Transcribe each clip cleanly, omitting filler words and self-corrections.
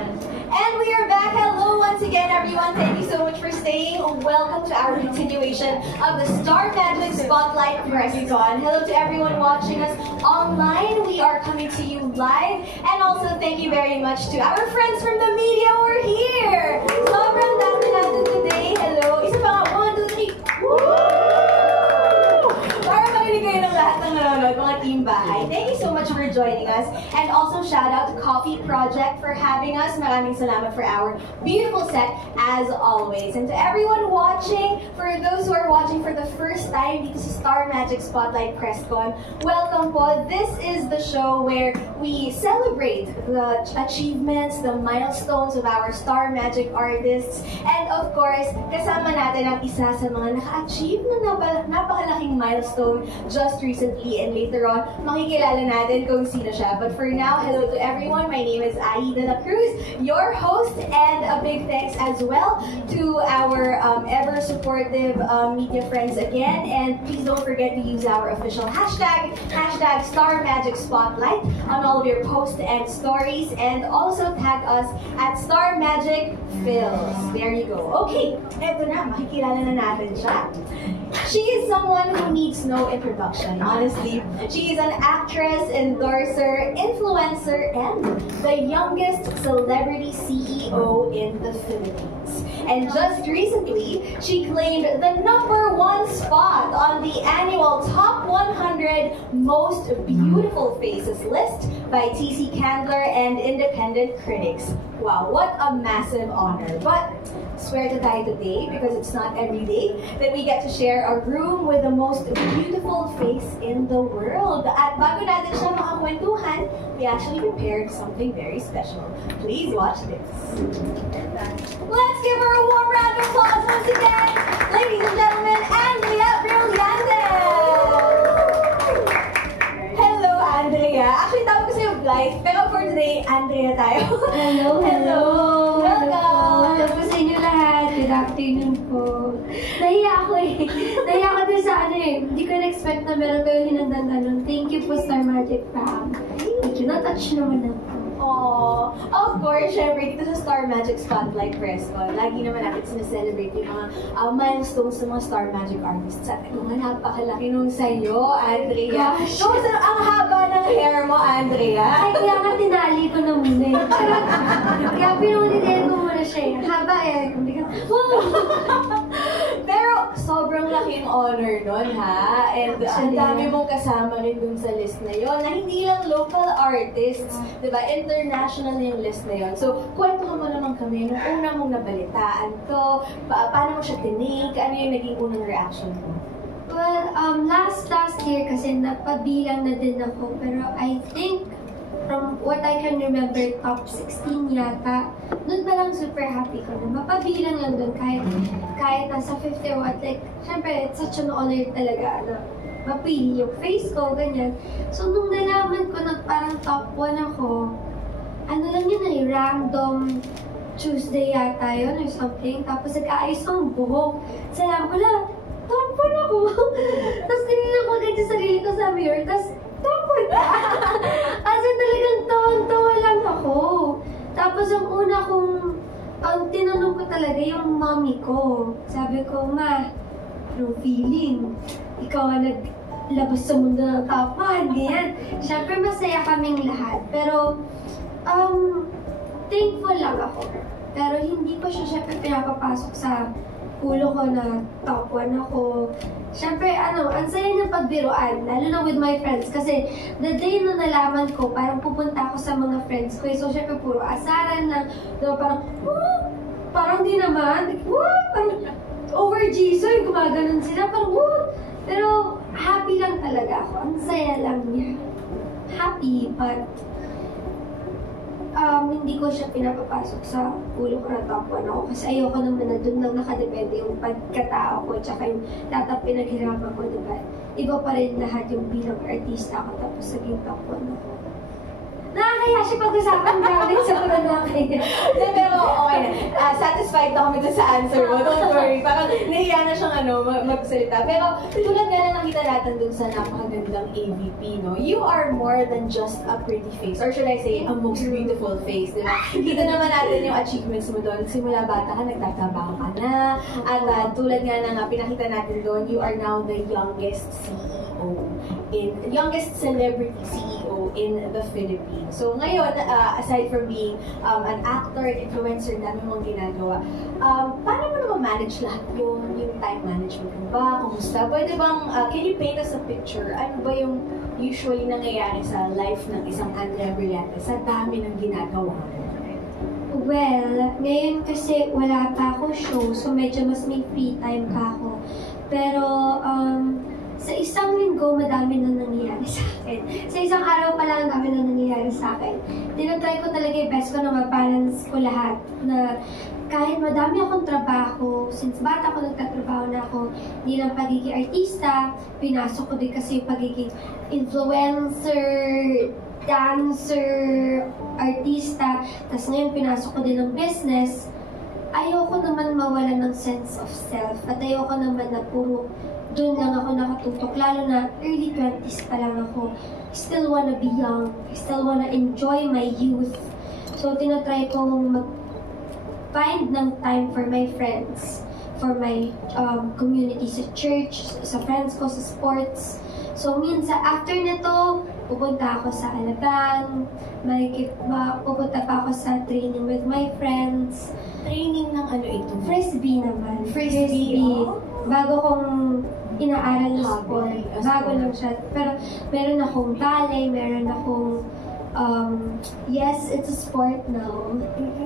And we are back. Hello once again, everyone. Thank you so much for staying. Welcome to our continuation of the Star Magic Spotlight Press-Con. Hello to everyone watching us online. We are coming to you live. And also, thank you very much to our friends from the media who are here. Sobrang dami natin today. Hello. Isa pa nga. 1, 2, 3. Para marinig kayo ng lahat ng nanonood, mga team bahay. Thank you so much for joining us. And also, shout out to Coffee Project for having us. Maraming salamat for our beautiful set, as always. And to everyone watching, for those who are watching for the first time dito sa Star Magic Spotlight Press-Con, welcome po. This is the show where we celebrate the achievements, the milestones of our Star Magic artists. And of course, kasama natin ang isa sa mga naka-achieve na napakalaking milestone just recently. And later on, makikilala natin kung sino siya. But for now, hello to everyone. My name is Ai De La Cruz, your host, and a big thanks as well to our ever supportive media friends again. And please don't forget to use our official hashtag Star Magic Spotlight on all of your posts and stories, and also tag us at Star Magic Films. There you go. Okay, eto na, makikilala na natin siya. She is someone who needs no introduction, honestly. She is an actress, endorser, influencer, and the youngest celebrity CEO in the Philippines. And just recently, she claimed the #1 spot on the annual Top 100 Most Beautiful Faces list by TC Candler and independent critics. Wow, what a massive honor. But swear to die today, because it's not every day that we get to share a room with the most beautiful face in the world. At bago natin siya makakwentuhan, we actually prepared something very special. Please watch this. Let's give her a warm round of applause once again. Ladies and gentlemen, Andrea Brillantes! Hello, Andrea. Actually, tawag ko sa'yo Blythe, pero for today, Andrea tayo. Hello. Welcome! Hello po sa inyo lahat. Good afternoon po. Nahiya ako eh. Nahiya ako din sa ano eh. Hindi ko na-expect na meron kayo hinandang ganun. Thank you po, Star Magic Fam. Thank you. Na-touch naman ako. Oh, of course, syempre, dito sa Star Magic Spotlight Press-Con, lagi naman natin sineselebrate yung mga milestones ng mga Star Magic artists. At ito nga, napakalaki nung sa'yo, Andrea. Gosh! No, ang haba ng hair mo, Andrea. Ay, kaya nga tinali ko na muna eh. Kaya pinunidin ko muna siya eh. Haba eh. Wow! Pero sobrang laking honor nun, ha? And ang dami mong kasama rin dun sa list na yon, na hindi lang local artists, diba? International yung list na yon. So, kwentuhan mo naman kami nung una mong nabalitaan to, paano mo siya tinig, ano yung naging unang reaction mo? Well, last year kasi napabilang na din ako, pero I think from what I can remember, top 16 yata. Doon pa lang super happy ko na mapabilang lang doon kahit nasa 50 or what. Like, syempre, it's such an honor talaga na mapili yung face ko, ganyan. So, nung nalaman ko na parang top 1 ako, ano lang yun eh, random Tuesday yata yun or something. Tapos nag-aayos ang buhok. Sabi ko lang, top 1 ako. Tapos tinignan ko agad yung sarili ko sa mirror. Tapos, top 1 ka. Kasi talagang tawa lang ako. Tapos ang una kong, tinanong ko talaga yung mommy ko. Sabi ko, Ma, anong feeling? Ikaw ang naglabas sa mundo ng top 1, ganyan. Siyempre masaya kaming lahat. Pero, thankful lang ako. Pero hindi ko siya siyempre pinapapasok sa ulo ko na top 1 ako. Siyempre, ang saya niyang pagbiruan, lalo na with my friends. Kasi, the day na nalaman ko, parang pupunta ako sa mga friends ko. So, siyempre, puro asaran lang. No, parang, parang di naman. Parang, over Jisoy, gumaganon sila. Parang, pero, happy lang talaga ako. Ang saya lang niya. Happy, but, hindi ko siya pinapapasok sa ulo ko na top 1 ako kasi ayoko naman na doon lang nakadepende yung pagkatao ko tsaka yung lahat ng pinaghirapan ko, diba? Iba pa rin lahat yung bilang artista ako tapos naging top 1 ako. Nakakahiya kaya siya pag-usapan namin sa pananakay. Pero okay na. Satisfied na kami dun sa answer mo. Don't worry. Parang nahiya na siyang magsalita. Pero tulad nga na nakita natin dun sa napakagandang AVP, no? You are more than just a pretty face. Or should I say, a most beautiful face, di ba? Kita naman natin yung achievements mo doon. Simula bata ka, nagtatrabaho ka na. At tulad nga na pinakita natin doon, you are now the youngest celebrity CEO in the Philippines. So ngayon, aside from being an actor, an influencer, dami mong ginagawa, paano mo naman manage lahat yun? Yung time management mo ba? Kumusta? Pwede bang, can you paint us a picture? Ano ba yung usually nangyayari sa life ng isang Andrea Brillante sa dami ng ginagawa mo? Well, ngayon kasi wala pa ako show, so medyo mas may free time pa ako. Pero, sa isang linggo, madami na nangyayari sa akin. Sa isang araw pa lang, dami na nangyayari sa akin. Tinatry ko talaga yung best ko na ma-balance ko lahat. Na kahit madami akong trabaho, since bata ako nagtatrabaho na ako, hindi lang pagiging artista, pinasok ko din kasi yung pagiging influencer, dancer, artista, tapos ngayon pinasok ko din ng business. Ayoko naman mawala ng sense of self at ayoko naman na puro doon lang ako nakatutok, lalo na early 20s pa lang ako. I still wanna be young, I still wanna enjoy my youth. So tinatry kong mag-find ng time for my friends, for my community sa church, sa friends ko, sa sports. So minsan, after nito, pupunta ako sa Alabang, pupunta pa ako sa training with my friends. Training ng ano ito? Frisbee naman. Frisbee. Oh. Bago kong inaaral na sport. Bago lang siya. Pero meron akong ballet, meron akong yes, it's a sport now.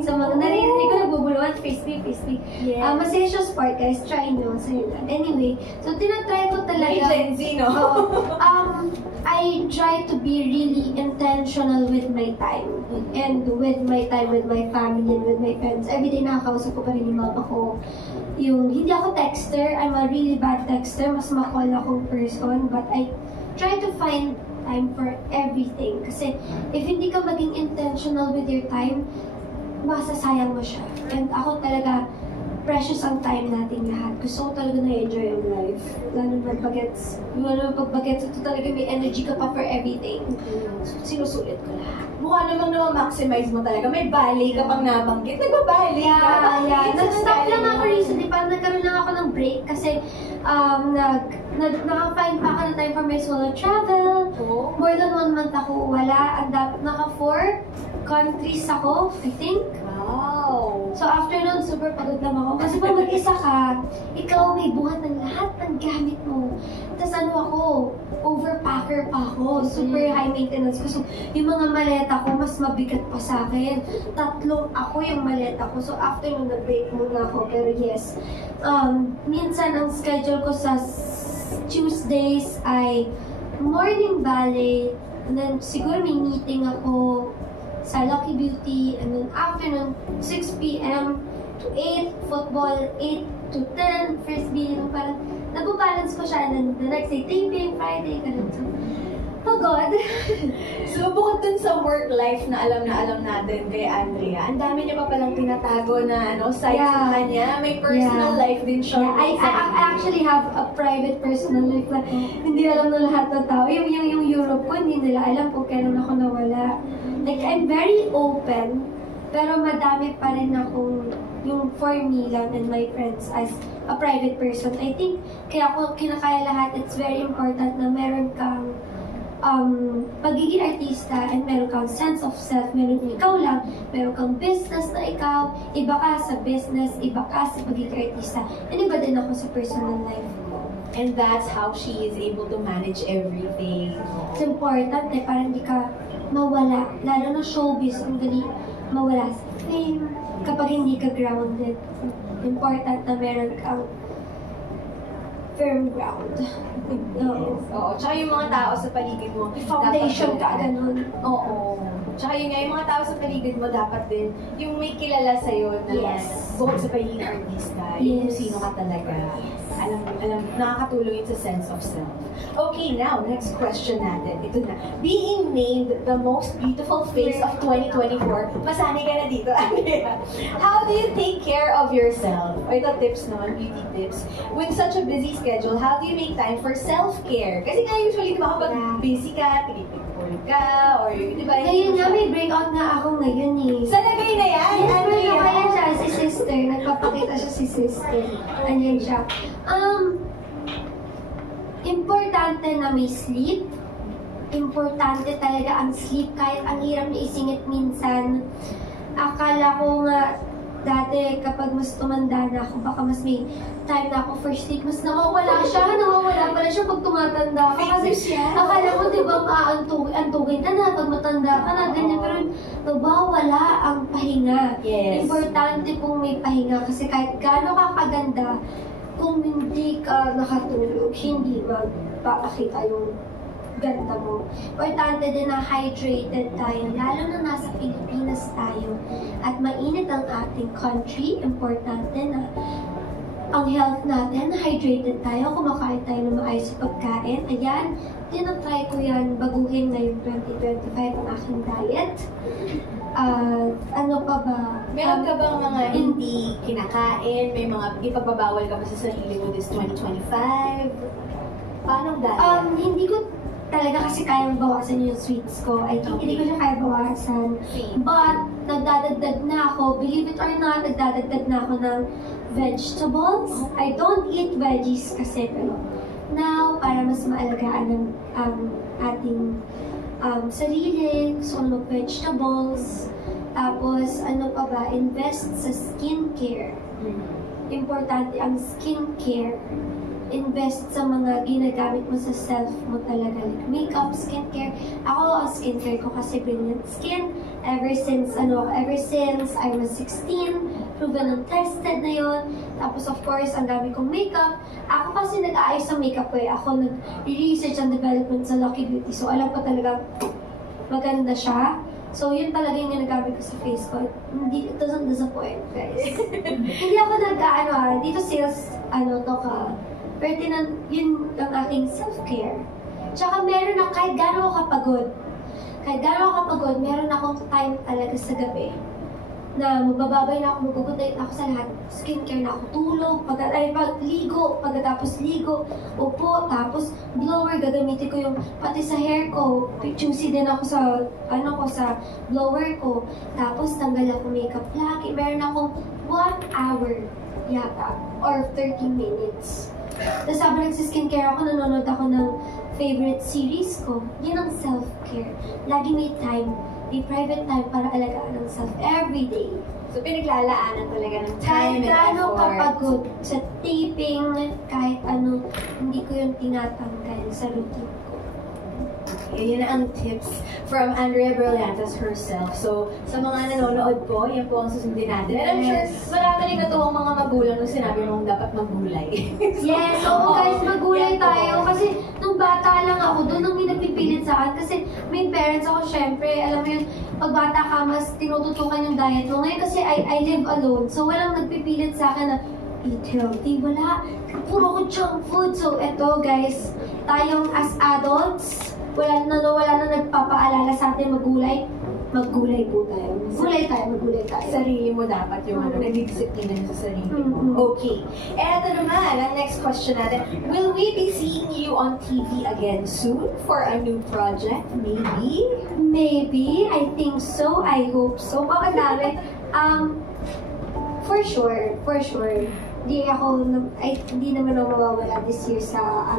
Sa mga narinig ko nagbubuluhan, frisbee. Yes. Masaya siya sport, guys. Try nyo. Anyway, so tinatry ko talaga. May Gen Z, no? I try to be really intentional with my time. And with my time with my family and with my friends. Everyday nakakausap ko pa rin yung mama ko. Hindi ako texter. I'm a really bad texter. Mas ma-call akong person. But I try to find time for everything. Kasi if hindi ka maging intentional with your time, masasayang mo siya. And ako talaga, precious ang time natin lahat. Gusto ko talaga na-enjoy ang life. Lalo na pag-bagets. Ito talaga may energy ka pa for everything. So, sinusulit ko lahat. Mukha namang maximize mo talaga. May ballet ka pang nabanggit. Nagba-ballet ka. Yeah. Nag-stop lang ako recently. Parang nagkaroon lang ako ng break kasi naka-find pa ako ng time for my solo travel. Oh. More than 1 month ako wala. Naka 4 countries ako, I think. Wow! So after nun, super pagod lang ako. Kasi pag mag-isa ka, ikaw may buhat ng lahat ng gamit mo. Tapos ako, overpacker pa ako. Super high maintenance ko. So yung mga maleta ko, mas mabigat pa sa akin. 3 ako yung maleta ko. So after nun, nag-break muna ako. Pero yes, minsan ang schedule ko sa Tuesdays ay morning ballet. And then siguro may meeting ako sa Lucky Beauty, and then afternoon, 6 p.m. to 8, football, 8 to 10, frisbee, parang nabubalance ko siya, and then the next day, taping, Friday, ganun. So, pagod. So, bukod dun sa work life na alam natin kay Andrea, ang dami niya pa palang tinatago na side sa kanya. May personal life din siya. I actually have a private personal life na hindi alam ng lahat ng tao. Yung Europe ko, hindi nila alam kung kailan ako nawala. Like, I'm very open, pero madami pa rin akong yung for me lang and my friends as a private person. I think, kaya ako kinakaya lahat, it's very important na meron kang pagiging artista and meron kang sense of self, meron ikaw lang, meron kang business na ikaw, iba ka sa business, iba ka sa pagiging artista, and iba din ako sa personal life ko. And that's how she is able to manage everything. It's important para hindi ka mawala, lalo na showbiz, ang dali mawala sa fame kapag hindi ka grounded. Important na meron kang firm ground. Oo. Tsaka yung mga tao sa paligid mo. Foundation ka, ganun. Oo. Tsaka yun nga, yung mga tao sa paligid mo dapat din, yung may kilala sa'yo na bukod sa pagiging artista, yung sino ka talaga. Alam, nakakatulong yun sa sense of self. Okay, now, next question natin. Ito na. Being named the most beautiful face of 2024, masanay ka na dito, Andrea. How do you take care of yourself? O ito, tips naman, beauty tips. With such a busy schedule, how do you make time for self-care? Kasi nga usually, di ba kapag busy ka, pinipicture ka, or di ba? Ngayon nga, may breakout nga ako ngayon eh. Sa lagay na yan, Yes, pero Andrea. kaya siya, si sister. Nagpapakita siya si sister. Anyan siya. Importante na may sleep. Importante talaga ang sleep. Kahit ang hirap na isingit minsan. Akala ko nga, dati kapag mas tumanda na ako, baka mas may time na ako for sleep, mas nawawala pala siya pag tumatanda ka. Kasi akala ko, di ba, antugin ka na pag matanda ka na, ganyan. Pero nawawala ang pahinga. Yes. Importante kung may pahinga kasi kahit gaano ka kaganda, kung hindi ka nakatulog, hindi magpapakita yung ganda mo. Importante din na hydrated tayo, lalo na nasa Pilipinas tayo. At mainit ang ating country, importante na ang health natin, hydrated tayo, kumakain tayo ng maayos sa pagkain. Ayan, tinatry ko yan baguhin ngayong 2025 ang aking diet. Ano pa ba? Meron ka bang mga hindi kinakain? May mga ipagbabawal ka ba sa sarili mo this 2025? Paano dahil? Hindi ko talaga kasi kayang bawasan yung sweets ko. I think hindi ko siya kaya bawasan. But, nagdadagdag na ako, believe it or not, nagdadagdag na ako ng vegetables. I don't eat veggies kasi, pero now, para mas maalagaan ng ating sarili, gusto ko mag-vegetables. Tapos, ano pa ba, invest sa skincare. Importante ang skincare. Invest sa mga ginagamit mo sa self mo talaga. Like makeup, skincare. Ako, ang skincare ko kasi Brilliant Skin. Ever since I was 16, proven and tested na yun. Tapos of course, ang dami kong makeup. Ako kasi nag-aayos sa makeup ko eh. Ako nag-research and development sa Lucky Beauty. So alam ko talaga maganda siya. So yun talaga yung ginagamit ko sa face ko. It doesn't disappoint, guys. Hindi ako dito sales, to ka. Pero yun ang aking self-care. Tsaka meron na kahit gano'n ako kapagod, meron akong time talaga sa gabi na magbababay na ako, maguguday ako sa lahat. Skincare na ako, tulog, pagligo, pagkatapos ligo, upo, tapos blower, gagamitin ko yung pati sa hair ko. Choosy din ako sa blower ko. Tapos tanggal ako makeup lagi. Meron akong 1 hour yata, or 30 minutes. Tapos habang nagsiskincare ako, nanonood ako ng favorite series ko. Yun ang self-care. Lagi may time, may private time para alagaan ng self every day. So pinaglalaanan talaga ng time and effort. Kahit gaano kapagod sa taping, kahit ano, hindi ko yung tinatanggal sa routine ko. Yun ang tips from Andrea Brillantes herself. So, sa mga nanonood po, yan po ang susundin natin. And I'm sure marami rin natuwang mga magulang nung sinabi mong dapat maggulay. Yes, oo guys, maggulay tayo. Kasi nung bata lang ako, doon ang pinapipilit sa akin. Kasi may parents ako, syempre, alam mo yun, pag bata ka, mas tinututukan yung diet mo. Ngayon kasi I live alone. So, walang nagpipilit sa akin na eat healthy. Wala. Puro ko junk food. So, eto guys, tayong as adults, wala na nagpapaalala sa atin maggulay. Maggulay po tayo. Maggulay tayo. Sarili mo dapat yung nagdidisiplina sa sarili mo. Okay. Eto naman, ang next question natin. Will we be seeing you on TV again soon for a new project? Maybe? Maybe. I think so. I hope so. Baka dami. For sure. Hindi naman ako mawawala this year sa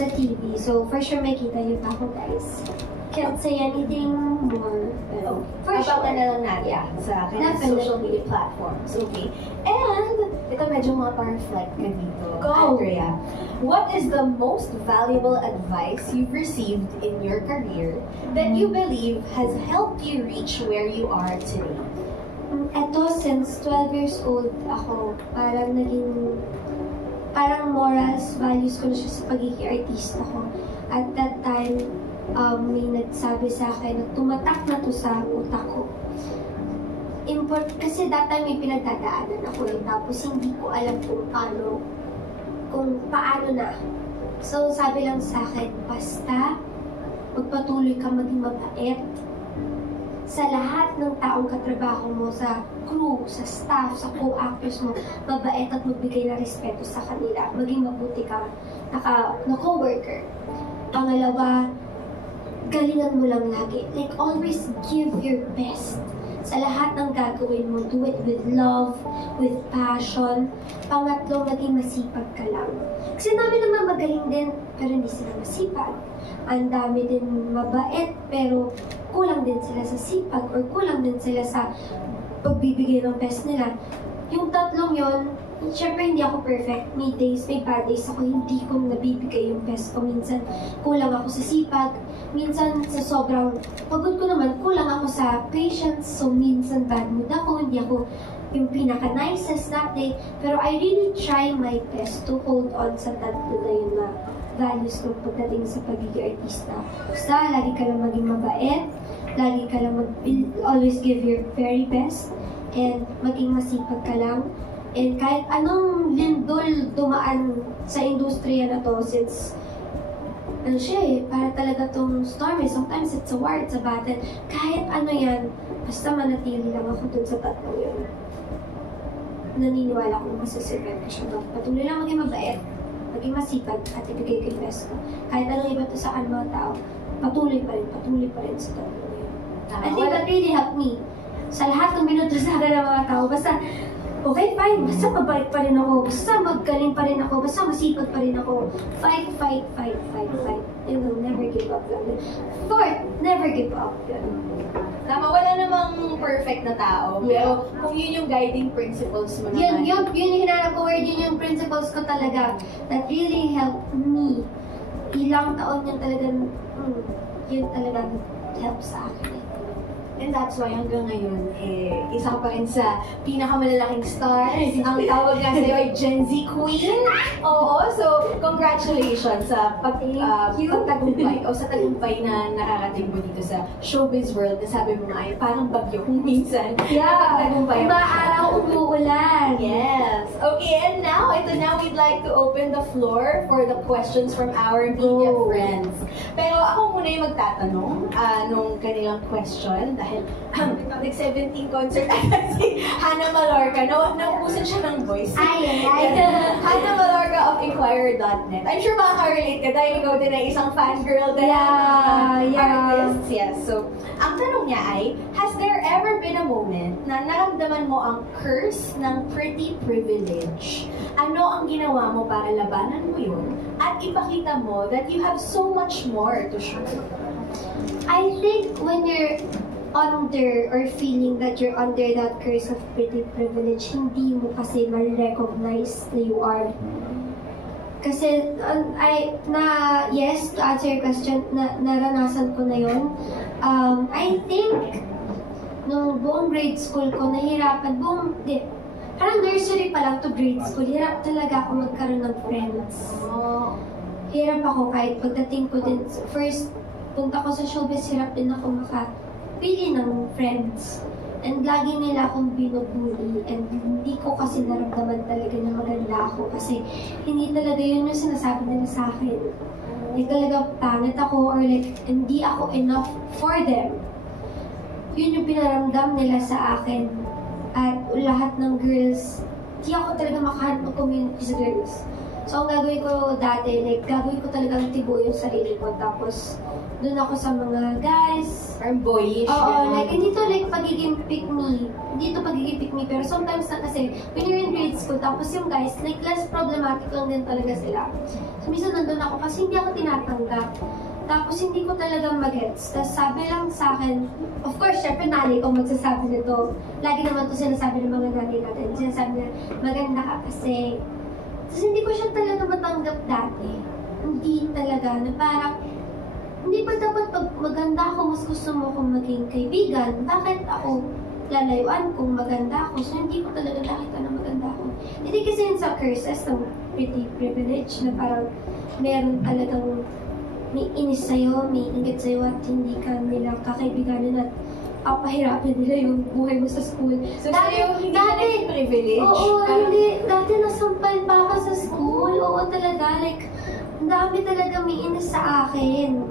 TV. So, for sure makita yun ako, guys. Can't say anything more. For sure. About na lang natin sa akin social media platforms. Okay. And, ito medyo mga-reflect ka dito, Andrea. What is the most valuable advice you've received in your career that you believe has helped you reach where you are today? Eto, since 12 years old ako, parang morals, values ko na siya sa pagiging artista ko. At that time, may nagsabi sa akin na tumatak na to sa utak ko. Kasi that time may pinagdadaanan ako tapos hindi ko alam kung paano na. So sabi lang sa akin, basta magpatuloy ka maging mabait sa lahat ng taong katrabaho mo, sa crew, sa staff, sa co-actors mo, mabait at magbigay na respeto sa kanila. Maging mabuti ka na co-worker. Pangalawa, galingan mo lang lagi. Like, always give your best. Sa lahat ng gagawin mo, do it with love, with passion. Pangatlo, maging masipag ka lang. Kasi dami naman magaling din, pero hindi sila masipag. Ang dami din mabait, pero kulang din sila sa sipag or kulang din sila sa pagbibigay ng best nila. Yung tatlong yon, syempre hindi ako perfect. May days, may bad days ako, hindi ko nabibigay yung best ko. Minsan kulang ako sa sipag, minsan sa sobrang pagod ko naman, kulang ako sa patience. So minsan bad mood ako, hindi ako yung pinaka-nicest that day. Pero I really try my best to hold on sa tatlo na yun na values ko pagdating sa pagiging artista. Basta, lagi ka lang maging mabait, lagi ka lang always give your very best, and maging masipag ka lang. And kahit anong lindol dumaan sa industriya na to, since para talaga tong storm, sometimes it's a war, it's a battle. Kahit ano yan, basta manatili lang ako dun sa tatlong yun. Naniniwala ko masusurvive ko siya. Patuloy lang maging mabait, maging masipag, at ibigay ko yung best ko. Kahit anong iba to sa mga tao, patuloy pa rin sa tatlong yun. I think that really helped me. Sa lahat ng minuto sa akin ng mga tao, basta okay, fine. Basta mabait pa rin ako. Basta magaling pa rin ako. Basta masipag pa rin ako. Fight. And will never give up. Fourth, never give up. Tama, wala namang perfect na tao. Pero kung yun yung guiding principles mo naman. Yun yung hinanap ko word, yun yung principles ko talaga. That really helped me. Ilang taon yun talagang, yun talaga help sa akin. And that's why hanggang ngayon, isa ka pa rin sa pinakamalalaking stars. Ang tawag nga sa'yo ay Gen Z Queen. Oo, so congratulations sa pagtagumpay o sa tagumpay na nakarating mo dito sa showbiz world na sabi mo nga ay parang bagyo kung minsan. Pagtagumpay. Araw umuulan. Yes. Okay, and now we'd like to open the floor for the questions from our media friends. Pero ako muna yung magtatanong nung kanilang question dahil nag-17 concert agad si Hannah Malorca. Naubusan siya ng voice. Hannah Malorca of Inquirer.net. I'm sure makaka-relate ka dahil ikaw din ay isang fangirl din artist. Yes. So, ang tanong niya ay, has there ever been a moment na naramdaman mo ang curse ng pretty privilege? Ano ang ginawa mo para labanan mo yun at ipakita mo that you have so much more to show? I think when you're under or feeling that you're under that curse of pretty privilege, hindi mo kasi ma-recognize na you are. Kasi, yes, to answer your question, naranasan ko na yun. I think, nung buong grade school ko, parang nursery pa lang to grade school, hirap talaga ako magkaroon ng friends. Hirap ako kahit pagdating ko din, first, punta ko sa showbiz, hirap din ako makapili ng friends. And lagi nila akong binubuli. And hindi ko kasi naramdaman talaga na maganda ako. Kasi hindi talaga yun yung sinasabi nila sa akin. Like talaga pangit ako or like hindi ako enough for them. Yun yung pinaramdam nila sa akin. At lahat ng girls, hindi ako talaga makahanap ng community sa girls. So ang gagawin ko dati, like gagawin ko talagang tibo yung sarili ko. Tapos doon ako sa mga guys. Parang boyish. Oo, like, hindi to like pagiging pick-me. Hindi to pagiging pick-me, pero sometimes na kasi, when you're in grade school, tapos yung guys, like, less problematic lang din talaga sila. So, minsan nandun ako kasi hindi ako tinatanggap. Tapos, hindi ko talagang mag-gets. Tapos, sabi lang sa akin, of course, syempre, nanay ko magsasabi nito. Lagi naman to sinasabi ng mga nanay natin. Sinasabi na, maganda ka kasi. Tapos, hindi ko siya talaga matanggap dati. Hindi talaga, na parang, hindi ba dapat pag maganda ako, mas gusto mo akong maging kaibigan? Bakit ako lalayuan kung maganda ako? So, hindi ko talaga nakita na maganda ako. Hindi kasi yun sa curses ng pretty privilege na parang meron talagang may inis sa'yo, may inggit sa'yo at hindi ka nila kakaibiganan at papahirapan nila yung buhay mo sa school. So sa'yo, hindi siya naging privilege? Oo, hindi. Dati nasampal pa ako sa school. Oo talaga, like, ang dami talaga may inis sa akin.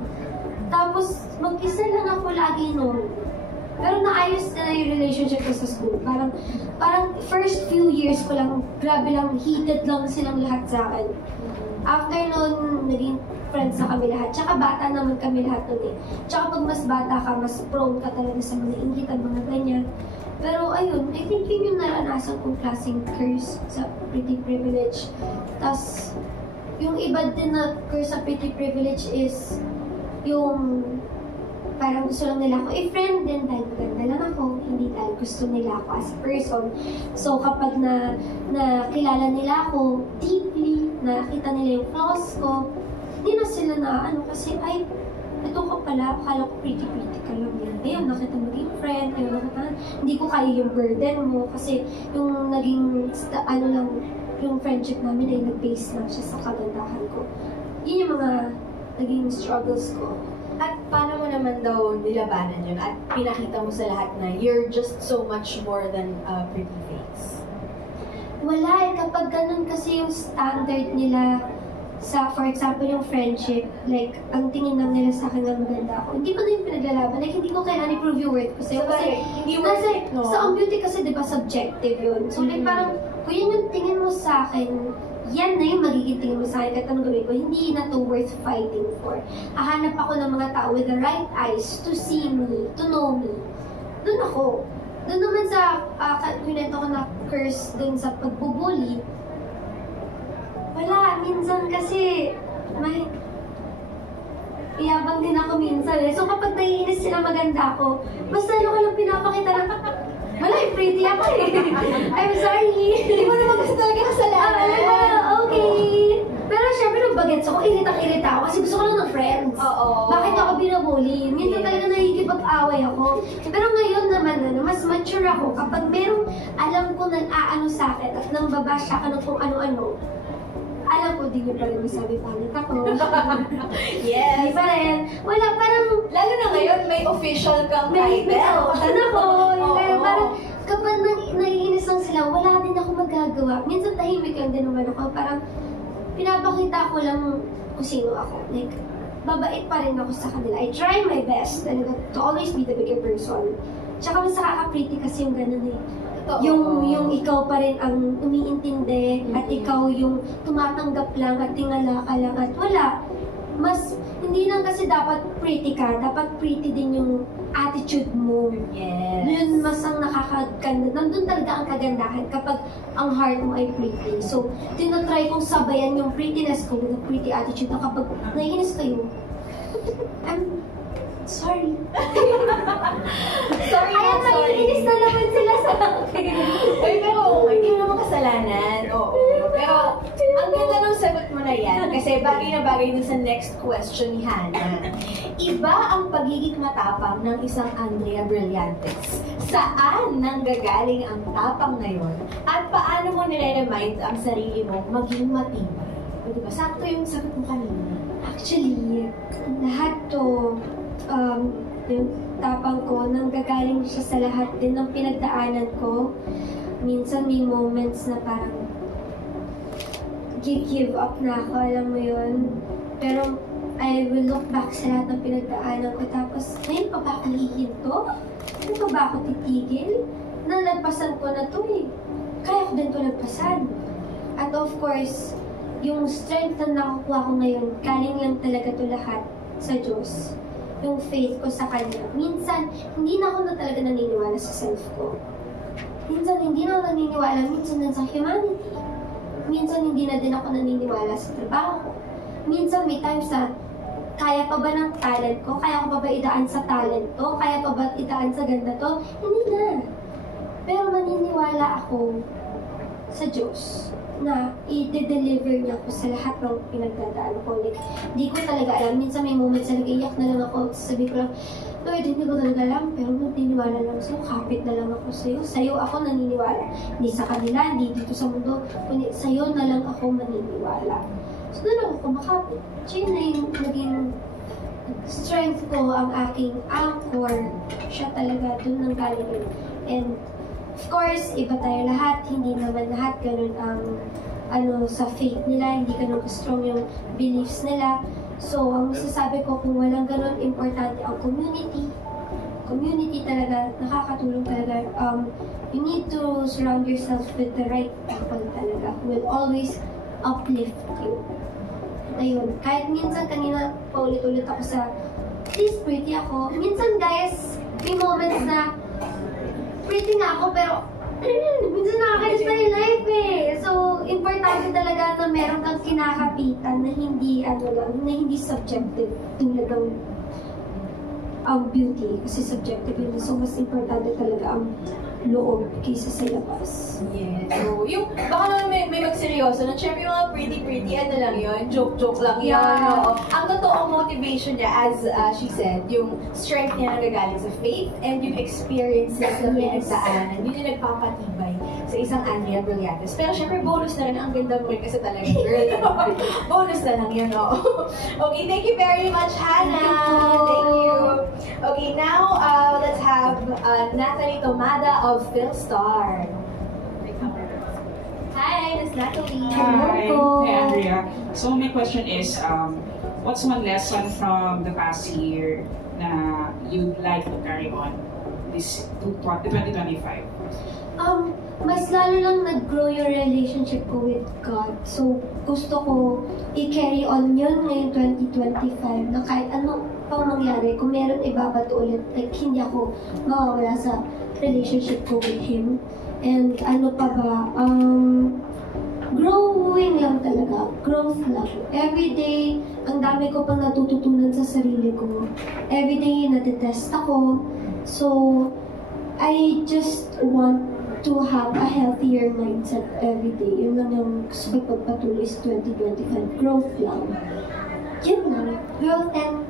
Tapos, mag-isa lang ako lagi noon. Pero naayos na yung relationship ko sa school. Parang first few years ko lang, grabe lang, heated lang silang lahat sa akin. After nun, naging friends na kami lahat. Tsaka bata naman kami lahat nun eh. Tsaka pag mas bata ka, mas prone ka talaga sa mga inggit at mga ganyan. Pero ayun, I think yun yung naranasan kong klaseng curse sa pretty privilege. Tapos, yung iba din na curse sa pretty privilege is yung parang gusto lang nila ako i-friend din dahil maganda lang ako, hindi dahil gusto nila ako as a person. So kapag nakilala nila ako deeply, nakita nila yung flaws ko, hindi na sila na kasi ay, ito ka pala, akala ko pretty ka lang yan. Ayun, nakita maging friend, ayun, nakita, hindi ko kaya yung burden mo kasi yung naging, yung friendship namin ay nag-base lang siya sa kagandahan ko. Yun yung mga naging struggles ko. At paano mo naman daw nilabanan yun at pinakita mo sa lahat na you're just so much more than a pretty face? Wala eh. Kapag ganun kasi yung standard nila sa, for example, yung friendship, like, ang tingin lang nila sa akin na maganda ako. Hindi ko na yung pinaglalaban. Like, hindi ko kailangan i-prove yung worth ko sa'yo. Kasi, hindi mo no? Sa ang beauty kasi, di ba, subjective yun. So, like, parang, kung yun yung tingin mo sa akin, yan na yung magiging tingin mo sa akin. Kahit anong gawin ko, hindi na to worth fighting for. Hahanap ako ng mga tao with the right eyes to see me, to know me. Doon ako. Doon naman sa, kunento ko na curse dun sa pagbubully, wala, minsan kasi, iyabang din ako minsan eh. So kapag naiinis sila maganda ako, basta ano ko lang pinapakita lang, wala, pretty ako eh. I'm sorry. Hindi mo naman gusto talaga kasalanan. Okay. Pero syempre nung bagets ako, iritang-irita ako kasi gusto ko lang ng friends. Oo. Bakit ako binabully? Minsan talaga nakikipag-away ako. Pero ngayon naman, mas mature ako. Kapag merong alam ko nang aano sa akin at nang babasya ka ng kung ano-ano, alam ko, di ko pa rin masabi pangit ako. Yes. Di pa rin. Wala, parang... Lalo na ngayon, may official kang May title. ako. Pero parang kapag naiinis lang sila, wala din ako magagawa. Minsan tahimik lang din naman ako. Parang pinapakita ko lang kung sino ako. Like, babait pa rin ako sa kanila. I try my best talaga to always be the bigger person. Tsaka mas nakaka-pretty kasi yung ganun eh. Yung ikaw pa rin ang umiintindi at ikaw yung tumatanggap lang at tingala ka lang at wala. Mas, hindi lang kasi dapat pretty ka, dapat pretty din yung attitude mo. Yes. Yun mas ang nakakaganda. Nandun talaga ang kagandahan kapag ang heart mo ay pretty. So, tinatry kong sabayan yung prettiness ko with a pretty attitude na kapag naiinis kayo, I'm sorry. Sorry, Ayan, sorry. naiinis na naman sila sa akin. Ay, pero hindi mo naman kasalanan. Oo. Pero, ang ganda ng sagot mo na yan. Kasi bagay na bagay dun sa next question ni Hannah. Iba ang pagiging matapang ng isang Andrea Brillantes. Saan nanggagaling ang tapang na yon? At paano mo nire-remind ang sarili mo maging matibay? O diba, sakto yung sagot mo kanina. Actually, lahat to, yung tapang ko, nanggagaling siya sa lahat din ng pinagdaanan ko. Minsan may moments na parang give up na ako, alam mo yun. Pero I will look back sa lahat ng pinagdaanan ko. Tapos, ngayon pa ba ako hihinto? Ngayon pa ba ako titigil? Nalagpasan ko na to eh. Kaya ko din to lagpasan. At of course, yung strength na nakukuha ko ngayon, galing lang talaga to lahat sa Diyos. Yung faith ko sa Kanya. Minsan, hindi na ako na talaga naniniwala sa self ko. Minsan, hindi na ako naniniwala. Minsan, sa humanity. Minsan, hindi na din ako naniniwala sa trabaho ko. Minsan, may times na, kaya pa ba ng talent ko? Kaya ko pa ba idaan sa talent to? Kaya pa ba idaan sa ganda to? Hindi na. Pero maniniwala ako sa Diyos na i-deliver niya ako sa lahat ng pinagdadaan ko. Like, di ko talaga alam. Minsan may moments na nag-iyak na lang ako. Sabi ko lang, Lord, hindi ko talaga alam. Pero naniniwala lang sa'yo. Kapit na lang ako sa'yo. Sa'yo ako naniniwala. Hindi sa kanila, hindi dito sa mundo. Kundi sa'yo na lang ako maniniwala. So, doon ako kumakapit. Siya na yung naging strength ko, ang aking anchor, siya talaga, dun nang galing yun. And of course, iba tayo lahat, hindi naman lahat ganun ang sa faith nila, hindi ganun ka-strong yung beliefs nila. So, ang masasabi ko, kung walang ganun, importante ang community. Community talaga, nakakatulong talaga. You need to surround yourself with the right people talaga who will always uplift you. Ayun, kahit minsan kanina paulit-ulit ako sa please pretty ako. Minsan guys, may moments na pretty nga ako pero minsan nakakainis pa yung life eh. So, importante talaga na meron kang kinakapitan na hindi na hindi subjective tulad ng beauty kasi subjective yun. So, mas importante talaga ang loob kaysa sa labas. Yes. So, yung, baka naman may magseryoso na, syempre yung mga pretty, lang yun, joke lang yun. Yeah. Oo. Ang totoong motivation niya, as she said, yung strength niya na nagaling sa faith and yung experiences na pinagdaanan, yun yung nagpapatibay sa isang Andrea Brillantes. Pero syempre, bonus na rin, ang ganda mo rin kasi talaga, girl. Bonus na lang yun, oo. Okay, thank you very much, Hannah. Thank you. Okay, now, let's have Natalie Tomada of Philstar. Hi, Miss Natalie. Hi, Andrea. So my question is, what's one lesson from the past year na you'd like to carry on this 2025? Mas lalo lang nag-grow yung relationship ko with God. So, gusto ko i-carry on yun ngayong 2025 na kahit ano pang mangyari, kung meron ibabato ulit, like hindi ako mawawala sa relationship ko with Him. And ano pa ba, growing lang talaga, growth lang. Every day, ang dami ko pang natututunan sa sarili ko. Every day, natitest ako. So, I just want to have a healthier mindset every day. Yun lang yung gusto ko pagpatuloy sa 2025. Growth lang. Yun lang. Growth and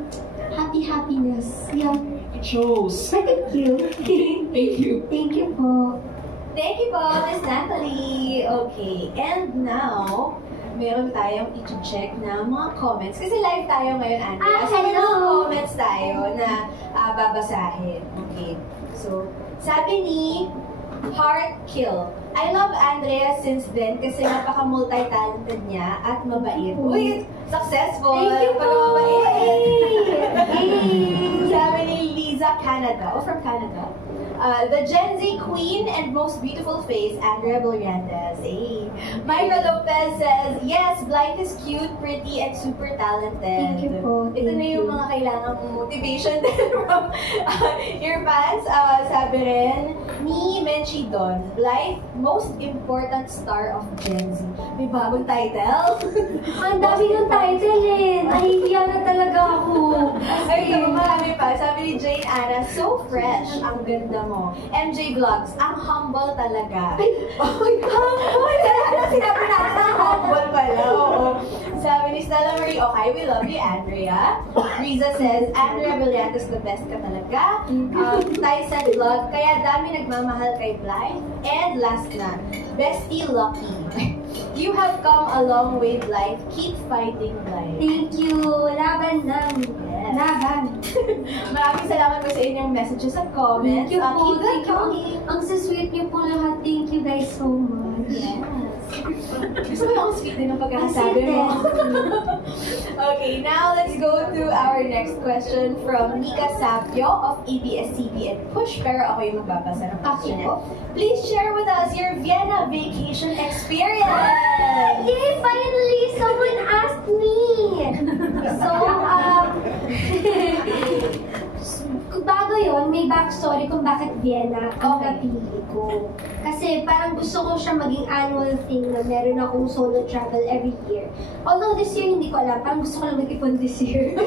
happiness. Yeah. It shows. Thank you. Thank you. Thank you po. Thank you po, Miss Natalie. Okay, and now, meron tayong i-check na mga comments. Kasi live tayo ngayon, Andrea. So, may mga comments tayo na babasahin. Okay. So, sabi ni Heart Kill. I love Andrea since then kasi napaka-multi-talented niya at mabait. Uy, successful! Thank you po! Sabi ni Liza Canada, from Canada. The Gen Z queen and most beautiful face, Andrea Brillantes. Hey. Myra Lopez says, yes, Blind is cute, pretty, and super talented. Thank you po. Ito na yung mga kailangan mong motivation din from your fans. Sabi rin ni Menchi Don, Blythe, most important star of Gen Z. May bagong title. Ang dami ng title eh. Nahihiya na talaga ako. Ay, ito, marami pa. Sabi ni Jane Anna, so fresh. Ang ganda mo. MJ Vlogs, ang humble talaga. Oh my God! Ano sinabi natin ang humble pala? Oo. Sabi ni Stella Marie, okay, we love you, Andrea. Riza says, Andrea Brillantes, the best ka talaga. Tyson Vlog, kaya dami nagmamahal kay Blythe. And last na, Bestie Lucky. You have come a long way, Blythe. Keep fighting, Blythe. Thank you. Laban lang. Yes. Laban. Maraming salamat po sa inyong messages at comments. Thank you po. Keep Thank you. coming. Ang sweet niyo po lahat. Thank you guys so much. Yes. Gusto mo ang sweet din ang pagkakasabi mo. Okay, now let's go to our next question from Nika Sapio of ABS-CBN and Push. Pero ako yung magbabasa ng question niya. Please share with us your Vienna vacation experience! Yay! Finally, someone asked me! So, bago yun, may backstory kung bakit Vienna ang napili ko. Kasi parang gusto ko siya maging annual thing na meron akong solo travel every year. Although this year hindi ko alam, parang gusto ko lang mag-ipon this year.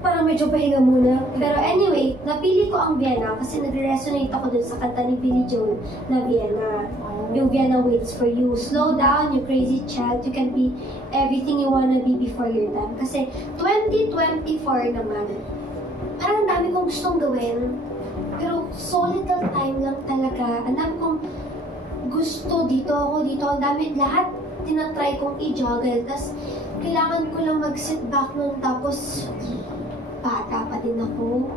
Parang medyo pahinga muna. Pero anyway, napili ko ang Vienna kasi nag-resonate ako dun sa kanta ni Billy Joel na Vienna. Yung Vienna waits for you. Slow down, you crazy child. You can be everything you wanna be before your time. Kasi 2024 naman, parang dami kong gustong gawin. Pero so little time lang talaga. Ang dami kong gusto dito ako, dito. Ang dami, lahat tinatry kong i-juggle. Tapos, kailangan ko lang mag-sit back nun. Tapos, bata pa din ako.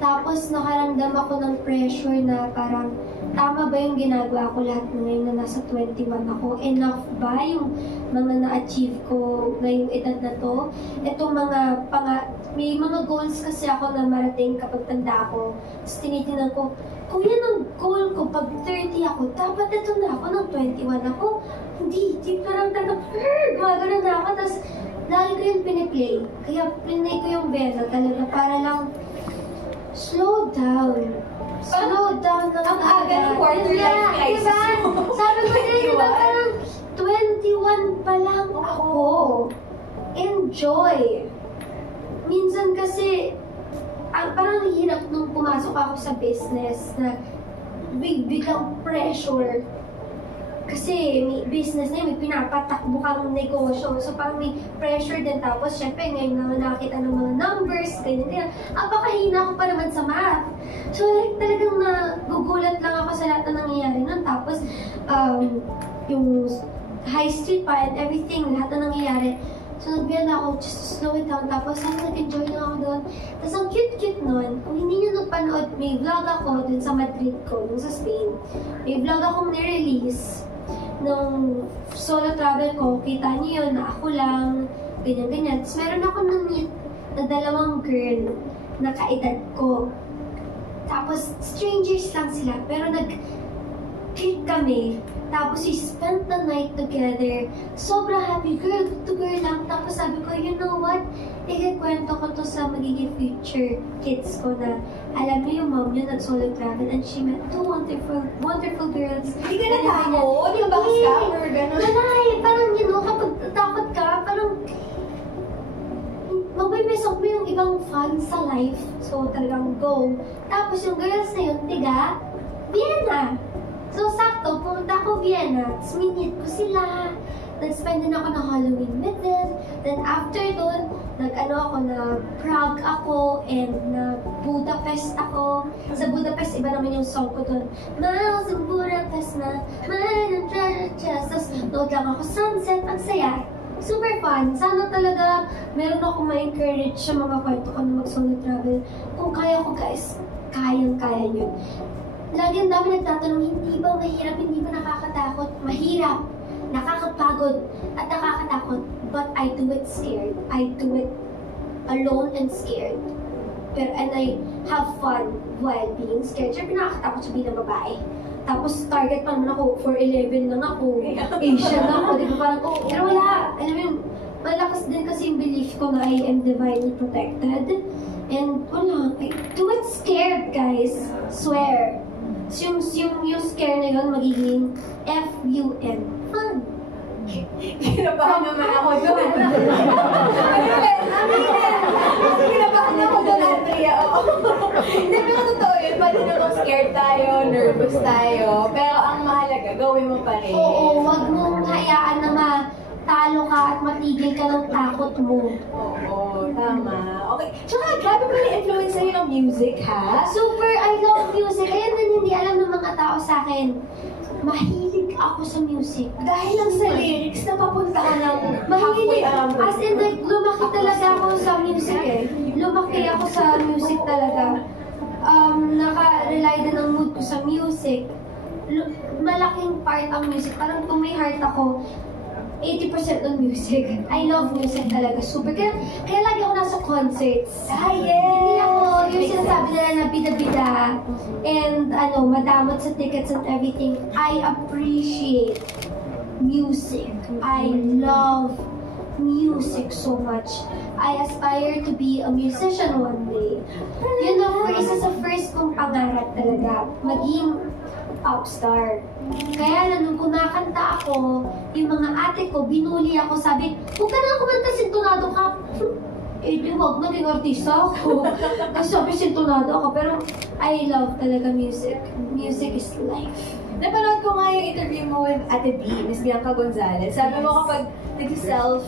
Tapos nakaramdam ako ng pressure na parang tama ba yung ginagawa ko lahat na ngayon na nasa 21 ako? Enough ba yung mga na-achieve ko ngayong edad na to? Itong may mga goals kasi ako na marating kapag tanda ako. Tapos tinitingnan ko, kung yan ang goal ko pag 30 ako, dapat ito na ako ng 21 ako. Hindi parang gumagano na ako. Tapos lagi ko yung piniplay. Kaya pinay ko yung Vena talaga para lang slow down. Slow down lang. Ang aga ng quarter life crisis. Diba? Sabi ko din, diba, parang 21 pa lang ako. Enjoy. Minsan kasi, parang hirap nung pumasok ako sa business na biglang pressure. Kasi may business na yun, may pinapatakbo kang negosyo. So parang may pressure din. Tapos syempre ngayon naman nakakita ng mga numbers, ganyan. Apakahina ko pa naman sa math. So like talagang nagugulat lang ako sa lahat na nangyayari nun. Tapos yung high street pa and everything, lahat na nangyayari. So nagbiyan ako just to slow it down. Tapos nag-enjoy lang ako doon. Tapos ang cute-cute nun, kung hindi nyo napanood, may vlog ako dun sa Madrid ko, dun sa Spain. May vlog akong nirelease nung solo travel ko. Kita niyo yun na ako lang, ganyan-ganyan. Tapos meron ako na-meet na dalawang girl na kaedad ko. Tapos strangers lang sila, pero nag-click kami. Tapos we spent the night together. Sobrang happy, girl to girl lang. Tapos sabi ko, you know what? Ikikwento ko to sa magiging future kids ko na alam niyo yung mom niya nag-solo travel and she met two wonderful girls. Hindi ka natakot? Hindi ka ba ka-scam or gano'n? Wala eh. Parang kapag takot ka, parang magmimesok mo yung ibang fun sa life. So talagang go. Tapos yung girls na yun, tiga, Vienna. So, sakto, pumunta ako Vienna, tapos minit ko sila. Nag-spend din ako ng Halloween with them. Then after dun, Prague ako, and Budapest ako. Sa Budapest, iba naman yung song ko dun. Miles in Budapest na, mine and treasure chest. Tapos, nood lang ako sunset, ang saya. Super fun. Sana talaga meron ako ma-encourage sa mga kwento ko na mag-solo travel. Kung kaya ko guys, kayang-kaya nyo. Lagi ang dami nagtatanong, hindi ba mahirap, hindi ba nakakatakot? Mahirap, nakakapagod, at nakakatakot. But I do it scared. I do it alone and scared. And I have fun while being scared. Siyempre nakakatakot siya bilang babae. Tapos target pa naman ako, 4'11 lang ako, Asian lang ako, di ba parang, pero wala, alam mo yun, malakas din kasi yung belief ko na I am divinely protected. And wala, I do it scared, guys. Swear. Yung scare na yun, magiging F-U-N. Fun. Kinabahan naman ako doon. Kinabahan ako doon, Andrea. Hindi, pero totoo yun. Pwede naman scared tayo, nervous tayo. Pero ang mahalaga, gawin mo pa rin. Oo, wag mong hayaan na matalo ka at matigil ka ng takot mo. Oo, tama. Okay. Tsaka, grabe pa yung influence sa'yo ng music, ha? Super, I love music. Kaya din hindi alam ng mga tao sa akin. Mahilig ako sa music. Dahil lang sa lyrics na papunta ka ng Mahilig. As in, like, lumaki talaga ako sa music eh. Lumaki ako sa music talaga. Naka-rely din ang mood ko sa music. Malaking part ang music. Parang kung may heart ako, 80% on music. I love music talaga. Super. Kaya lagi ako nasa concerts. Ah, yes! Hindi ako yung sinasabi nila na bida-bida and madamot sa tickets and everything. I appreciate music. I love music so much. I aspire to be a musician one day. Yun na isa sa first kong pangarap talaga. Maging pop star. Kaya nung kumakanta ako, yung mga ate ko, binuli ako, sabi, huwag ka na kumanta, sintonado ka. Eh, di wag, naging artista ako. Kasi sabi, sintonado ako. Pero, I love talaga music. Music is life. Napanood ko nga yung interview mo with Ate B, Miss Bianca Gonzalez. Sabi mo kapag nag-self,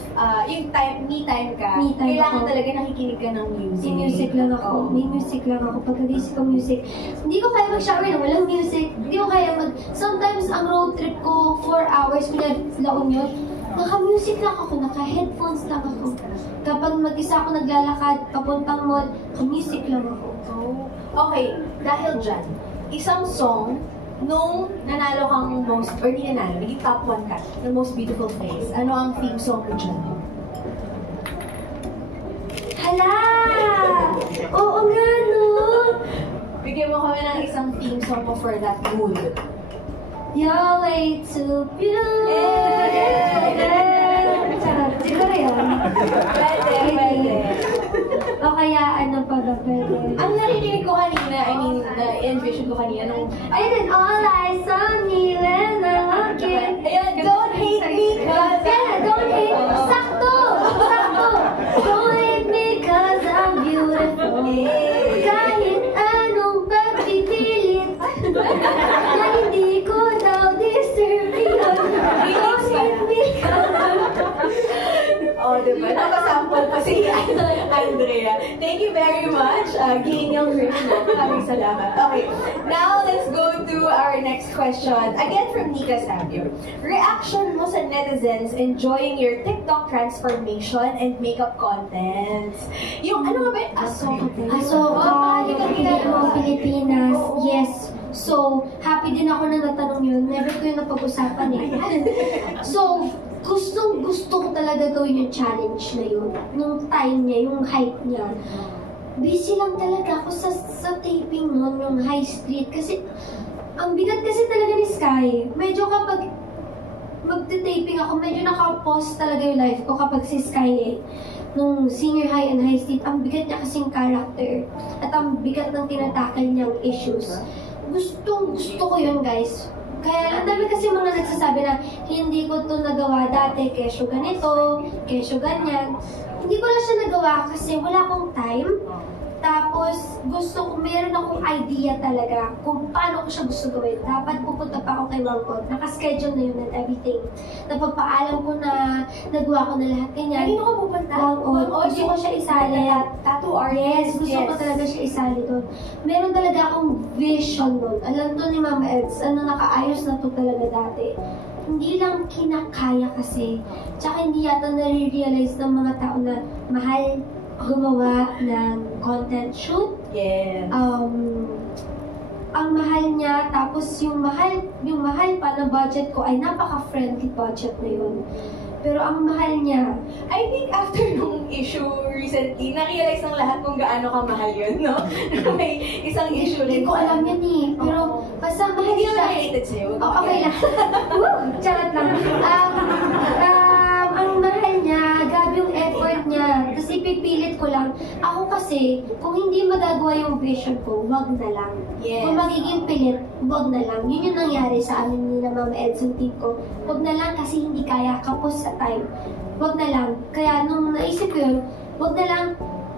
yung me time ka, kailangan talaga nakikinig ka ng music. May music lang ako. May music lang ako. Pagkagising ko music. Hindi ko kaya mag-shower na walang music. Hindi ko kaya sometimes ang road trip ko, 4 hours, kunya La Union, naka-music lang ako, naka-headphones lang ako. Kapag mag-isa ako naglalakad, papuntang mall, naka-music lang ako. Okay, dahil dyan, isang song nung nanalo kang most, or di nanalo, naging top 1 ka, ng Most Beautiful Face. Ano ang theme song mo dyan? Hala! Oo nga, no? Bigyan mo kami ng isang theme song mo for that mood. You're way too beautiful. Charot, siguro yun. Pwede. O kaya ano pa ba pwede? Ang narinig ko kanina, I mean, na-envision ko kanina nung... Ayun, all eyes on me when I'm walking. Ayun, don't hate me cause... Kaya, don't hate me. Sakto! Sakto! Don't hate me cause I'm beautiful. Kahit anong pagpipilit na hindi ko daw deserve yun. Don't hate me cause Oh, diba? Nakasample pa si Andrea. Thank you very much, Genial Krishna. Maraming salamat. Okay, now let's go to our next question. Again from Nika Sabio. Reaction mo sa netizens enjoying your TikTok transformation and makeup contents. Yung ano nga ba yun? Asoka, yung kapili mo Pilipinas. Yes. So, happy din ako na natanong yun. Never ko yung napag-usapan eh. So, gusto ko talaga gawin yung challenge na yun. Nung time niya, yung hype niya. Busy lang talaga ako sa taping nun, yung high street. Kasi, ang bigat kasi talaga ni Sky. Medyo kapag magte-taping ako, medyo naka-pause talaga yung life ko kapag si Sky eh. Nung senior high and high street, ang bigat niya kasing character. At ang bigat ng tinatakal niyang issues. Gusto ko yun, guys. Kaya ang dami kasi mga nagsasabi na hindi ko to nagawa dati, kesyo ganito, kesyo ganyan. Hindi ko lang siya nagawa kasi wala akong time. Tapos meron akong idea talaga kung paano ko siya gusto gawin. Dapat pupunta pa ako kay Wangkot. Naka-schedule na yun and everything. Napagpaalam ko na nagawa ko na lahat ganyan. Kanino ka pupunta? Wangkot. Gusto ko siya isali. Tattoo artist. Yes, gusto ko talaga siya isali doon. Meron talaga akong vision doon. Alam to ni Mama Eds, nakaayos na to talaga dati. Hindi lang kinakaya kasi. Tsaka hindi yata nare-realize ng mga tao na mahal gumawa ng content shoot. Yes. Ang mahal niya, tapos yung mahal pa na budget ko ay napaka-friendly budget na yun. Pero ang mahal niya, I think after nung issue recently, na-realize ng lahat kung gaano kamahal yun, no? May isang issue rin. hindi ko alam yun eh. Pero basta mahal Hindi siya. naman related sa'yo. Oh, okay lang. Charot lang. Ang mahal niya, grabe yung effort niya. Tapos ipipilit ko lang. Ako kasi, kung hindi magagawa yung vision ko, wag na lang. Yes. Kung magiging pilit, wag na lang. Yun yung nangyari sa amin ni na Mama Edson team ko. Wag na lang kasi hindi kaya, kapos sa time. Wag na lang. Kaya nung naisip ko yun, wag na lang,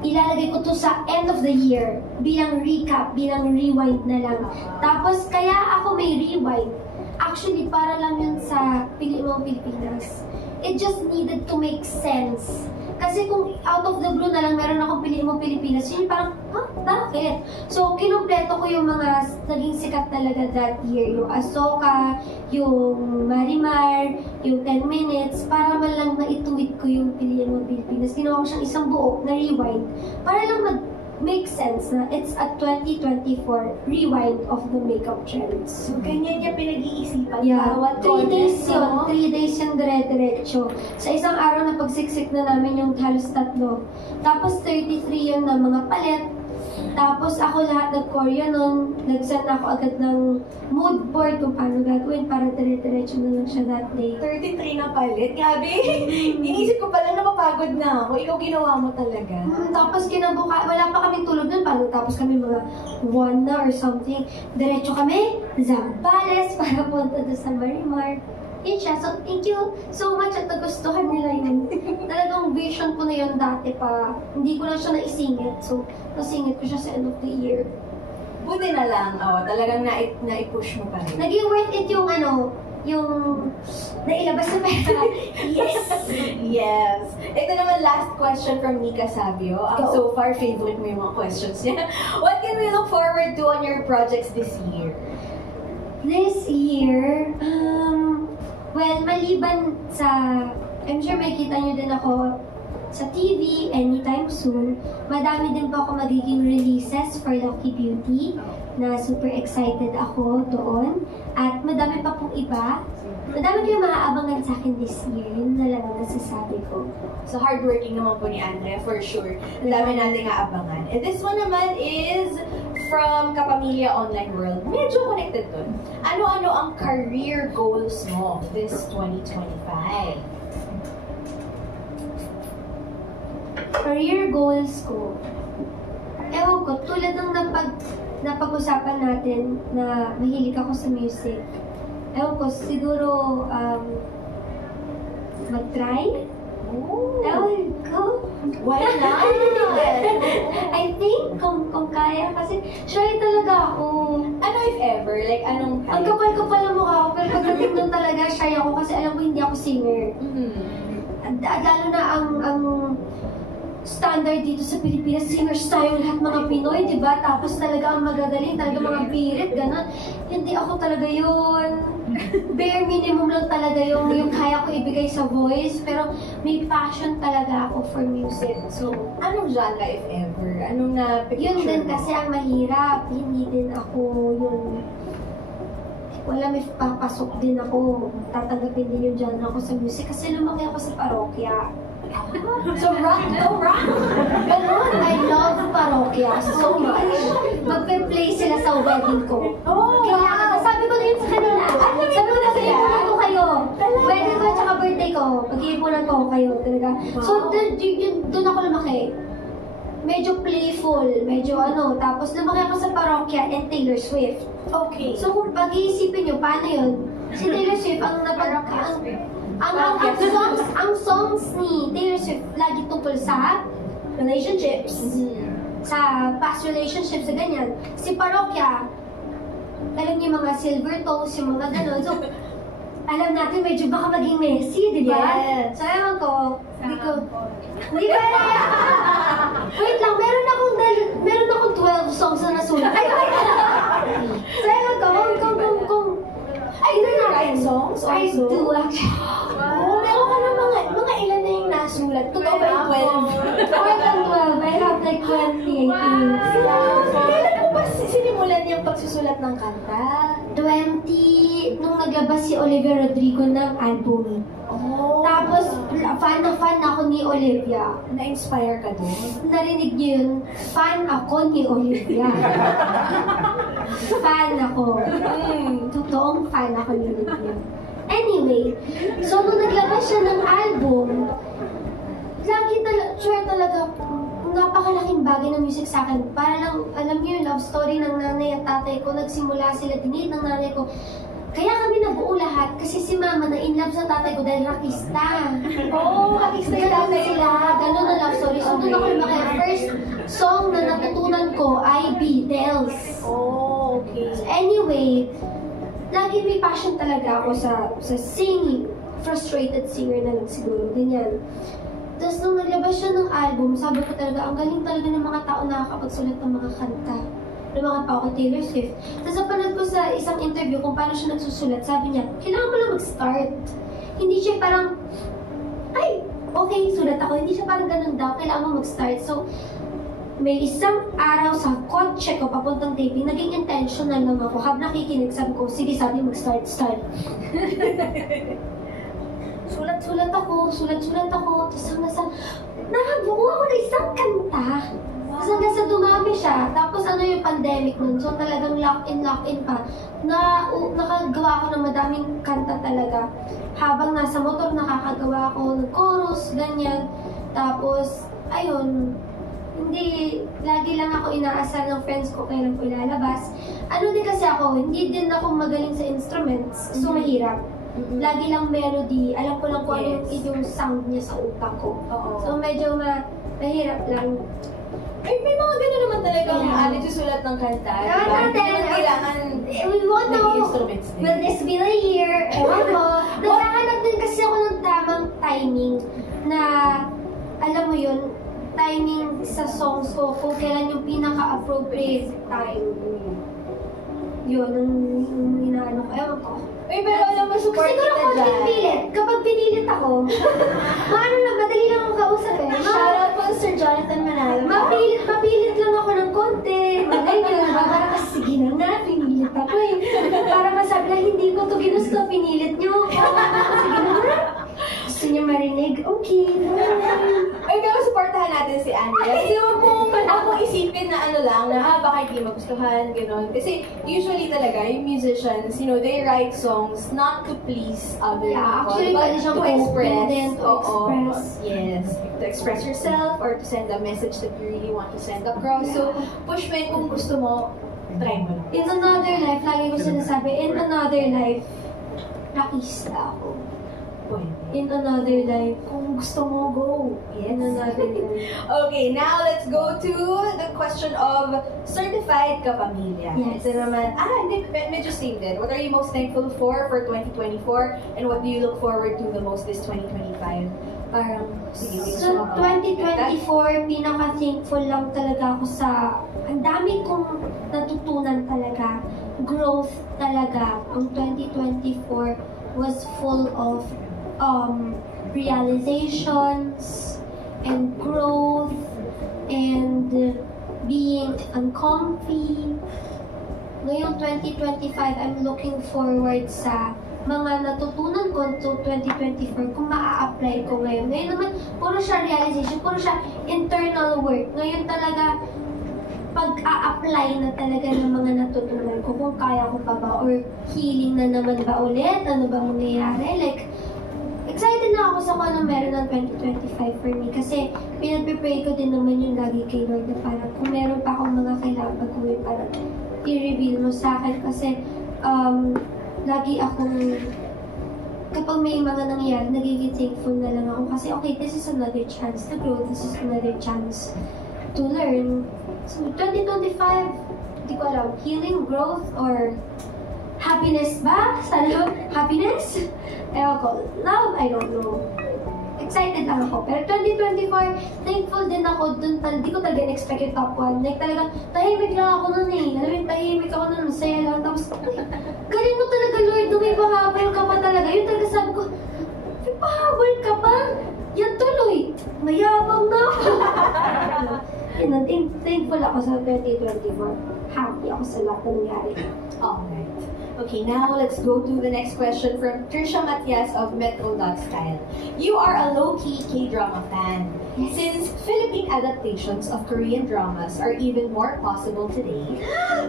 ilalagay ko to sa end of the year bilang recap, bilang rewind na lang. Tapos kaya ako may rewind. Actually, para lang yun sa Pili Mo Pilipinas. It just needed to make sense. Kasi kung out of the blue na lang meron akong Pili Mo Pilipinas, yun parang, bakit? So, kinumpleto ko yung mga naging sikat talaga that year. Yung Asoka, yung Marimar, yung 10 Minutes, para man lang naituwid ko yung Pili Mo Pilipinas. Ginawa ko siyang isang buo na rewind. Para lang make sense na it's a 2024 rewind of the makeup trends. So, ganyan niya pinag-iisipan. Yeah, Bawat 3 days content, no? 3 days yung dire-diretso. Sa isang araw na pagsiksik na namin yung halos 3. Tapos 33 yun na mga palet. Tapos ako lahat nag-Korea nun. Nag-send ako agad ng mood board kung paano gagawin para dire-diretso na lang siya that day. 33 na palit. Grabe. Inisip ko pala napapagod na ako. Ikaw ginawa mo talaga. Tapos wala pa kaming tulog nun. Paano tapos kami mga 1 na or something. Diretso kami, Zambales para punta doon sa Marimar. Yun siya. So, thank you so much at nagustuhan nila yun. Talagang vision ko na yun dati pa. Hindi ko lang siya naisingit. So, nasingit ko siya sa end of the year. Buti na lang. Talagang na-push mo pa rin. Naging worth it yung yung nailabas na pera. Yes! Yes. Ito naman last question from Nika Sabio. So far, favorite mo yung mga questions niya. What can we look forward to on your projects this year? This year, Well, maliban sa, I'm sure makita nyo din ako sa TV anytime soon. Madami din po ako magiging releases for Lucky Beauty na super excited ako doon. At madami pa pong iba. Madami kayong maaabangan sa akin this year. Yun na lang ang nasasabi ko. So hardworking naman po ni Andrea, for sure. Ang dami nating aabangan. And this one naman is from Kapamilya Online World. Medyo connected dun. Ano-ano ang career goals mo this 2025? Career goals ko. Ewan ko, tulad ng napag-usapan natin na mahilig ako sa music. Ewan ko, siguro mag-try? Ewan ko. Why not? I think kung kaya kasi shy talaga ako. Ano if ever? Like, anong Ang kapal-kapal ng mukha ko, pero pagdating doon talaga shy ako kasi alam ko hindi ako singer. Lalo na ang standard dito sa Pilipinas, singers tayo lahat mga Pinoy, di ba? Tapos talaga ang magagaling, talaga mga pirit, gano'n. Hindi ako talaga yun. Bare minimum lang talaga yung kaya ko ibigay sa voice, pero may passion talaga ako for music. So, anong genre if ever? Anong yun din kasi ang mahirap. Hindi din ako yung wala, may papasok din ako. Tatanggapin din yung genre ko sa music kasi lumaki ako sa parokya. So rock, no rock! Ganon, I love parokya so much. Magpe-play sila sa wedding ko. Kaya sabi ko na yun sa kanila. Sabi ko na iipunan ko kayo. Wedding ko at saka birthday ko. Pag-iipunan ko kayo talaga. So doon ako lumaki. Medyo playful, medyo tapos lumaki ako sa parokya and Taylor Swift. Okay. So kung pag-iisipin nyo, paano yun? Si Taylor Swift ang songs ni Taylor Swift lagi tungkol sa relationships. Sa past relationships, sa ganyan. Si parokya, alam niyo mga silver toes, yung mga gano'n. So, alam natin medyo baka maging messy, di ba? Yes. So, ewan ko, hindi ko wait lang, meron akong 12 songs na nasulat. So, ewan ko, kung Ay, do you write songs also? I do actually. Meron ka na mga ilan na yung nasulat? Totoo ba yung 12? More than 12. I have like 28 things. Kailan mo ba sinimulan yung pagsusulat ng kanta? 20, nung naglabas si Olivia Rodrigo ng album. Tapos, fan ako ni Olivia. Na-inspire ka doon? Narinig niyo yun? Fan ako ni Olivia. Fan ako. Totoong fan ako ni Olivia. Anyway, so nung naglabas siya ng album, lagi talaga, napakalaking bagay ng music sa akin. Para lang, alam niyo yung love story ng nanay at tatay ko, nagsimula sila, dinate ng nanay ko. Kaya kami nabuo lahat kasi si mama na in love sa tatay ko dahil rockista. Rockista yung tatay sila. Ganon na love story. So doon ako lumaki. First song na natutunan ko ay Beatles. Okay. So anyway, lagi may passion talaga ako sa singing. Frustrated singer na lang siguro. Ganyan. Tapos nung naglabas siya ng album, sabi ko talaga, ang galing talaga ng mga tao nakakapagsulat ng mga kanta. Ng mga tao kay Taylor Swift. Tapos napanood ko sa isang interview kung paano siya nagsusulat, sabi niya, kailangan mo lang mag-start. Hindi siya parang, ay, okay, sulat ako. Hindi siya parang ganun daw, kailangan mo mag-start. So, may isang araw sa kotse ko, papuntang taping, naging intentional lang ako. Habang nakikinig, sabi ko, sige, sabi mag-start. Sulat-sulat ako. Tapos hanggang sa, nakabuo ako na isang kanta. Tapos hanggang sa dumami siya. Tapos yung pandemic nun. So talagang lock-in pa. Nakagawa ako ng madaming kanta talaga. Habang nasa motor, nakakagawa ako ng chorus, ganyan. Tapos, ayun, lagi lang ako inaasar ng friends ko kailan ko ilalabas. Din kasi ako, hindi din ako magaling sa instruments. So mahirap. Lagi lang melody. Alam ko lang kung ano yung sound niya sa utak ko. So medyo mahirap lang. May mga gano'n naman talaga susulat ng kanta. Kailangan we won't know. instruments din. Will this be the year? Ewan ko. Naghahanap din kasi ako ng tamang timing na, alam mo yun, timing sa songs ko kung kailan yung pinaka-appropriate time. Yun, ang inaano ko. Ewan ko. Uy, pero alam mo, support Siguro kita konting dyan. pilit. Kapag pinilit ako, maano lang, madali lang akong kausap eh. Shoutout po Sir Jonathan Manalo. Mapilit lang ako ng konti. Malay nyo, para kasi sige na nga, pinilit ako eh. Para masabi na hindi ko to ginusto, pinilit nyo. Sige na nga. Gusto nyo marinig? Okay. Ay, pero supportahan natin si Andrea. Kasi huwag mong isipin na ano lang, na baka hindi magustuhan, gano'n. Kasi usually talaga, yung musicians, you know, they write songs not to please other Yeah, people, actually, but pwede siyang to express. open din, to Oo. express. Yes. To express yourself or to send a message that you really want to send across. So, push mo yun kung gusto mo, try mo lang. In another life, lagi ko sinasabi, in another life, rockista ako. In another life, kung gusto mo, go. In another life. Okay, now let's go to the question of certified kapamilya. Yes. Ito naman, hindi, medyo same din. What are you most thankful for 2024? And what do you look forward to the most this 2025? Parang, Sige, so 2024, pinaka-thankful lang talaga ako sa, ang dami kong natutunan talaga, growth talaga. Ang 2024 was full of realizations and growth and being uncomfy. Ngayong 2025, I'm looking forward sa mga natutunan ko to 2024 kung maa-apply ko ngayon. Ngayon naman, puro siya realization, puro siya internal work. Ngayon talaga, pag-a-apply na talaga ng mga natutunan ko kung kaya ko pa ba or healing na naman ba ulit, ano ba mangyayari. Like, excited na ako sa kung anong meron ng 2025 for me kasi pinag-pray ko din naman yung lagi kay Lord na parang kung meron pa akong mga kailangan pag-uwi parang i-reveal mo sa akin kasi lagi akong kapag may mga nangyayari, nagiging thankful na lang ako kasi okay, this is another chance to grow, this is another chance to learn. So 2025, hindi ko alam, healing, growth, or happiness ba? Sana happiness? Ewan ko. Love, I don't know. Excited lang ako. Pero 2024, thankful din ako dun. Hindi ko talaga in-expect yung top 1. Like talaga, tahimik lang ako nun eh. Alam mo, tahimik ako nun. Masaya lang. Tapos, galing mo talaga, Lord. Nung may pahabol ka pa talaga. Yun talaga sabi ko, may pahabol ka pa? Yan tuloy. Mayabang na ako. Thankful ako sa 2024. Happy ako sa lahat ng nangyari. Alright. Okay, now let's go to the next question from Trisha Matias of Metro.style. You are a low-key K-drama fan. Yes. Since Philippine adaptations of Korean dramas are even more possible today,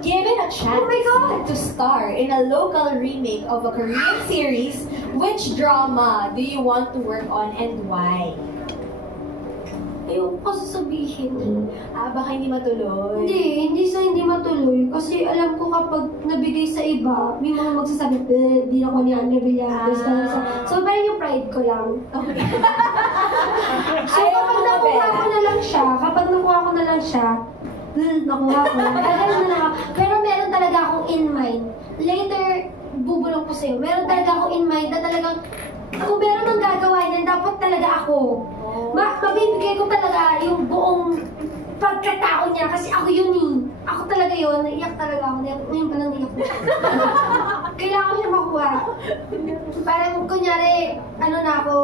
given a chance Oh my God! to star in a local remake of a Korean series, which drama do you want to work on and why? Ayoko kasi sabihin. Baka hindi matuloy. Hindi sa hindi matuloy. Kasi alam ko kapag nabigay sa iba, may mga magsasabi, di ako ni Andrea Villanes. So, parang yung pride ko lang. Okay. So, kapag nakuha ko na lang siya, nakuha ko, tagal na lang ako. Pero meron talaga akong in mind. Later, bubulong ko sa'yo. Meron talaga akong in mind na talagang, kung meron mang gagawa niyan, dapat talaga ako. Mabibigay ko talaga yung buong pagkatao niya kasi ako yun eh. Ako talaga yun. Naiyak talaga ako. Ngayon pa lang naiyak ko. Kailangan ko siya makuha. Parang kunyari, ano na ako,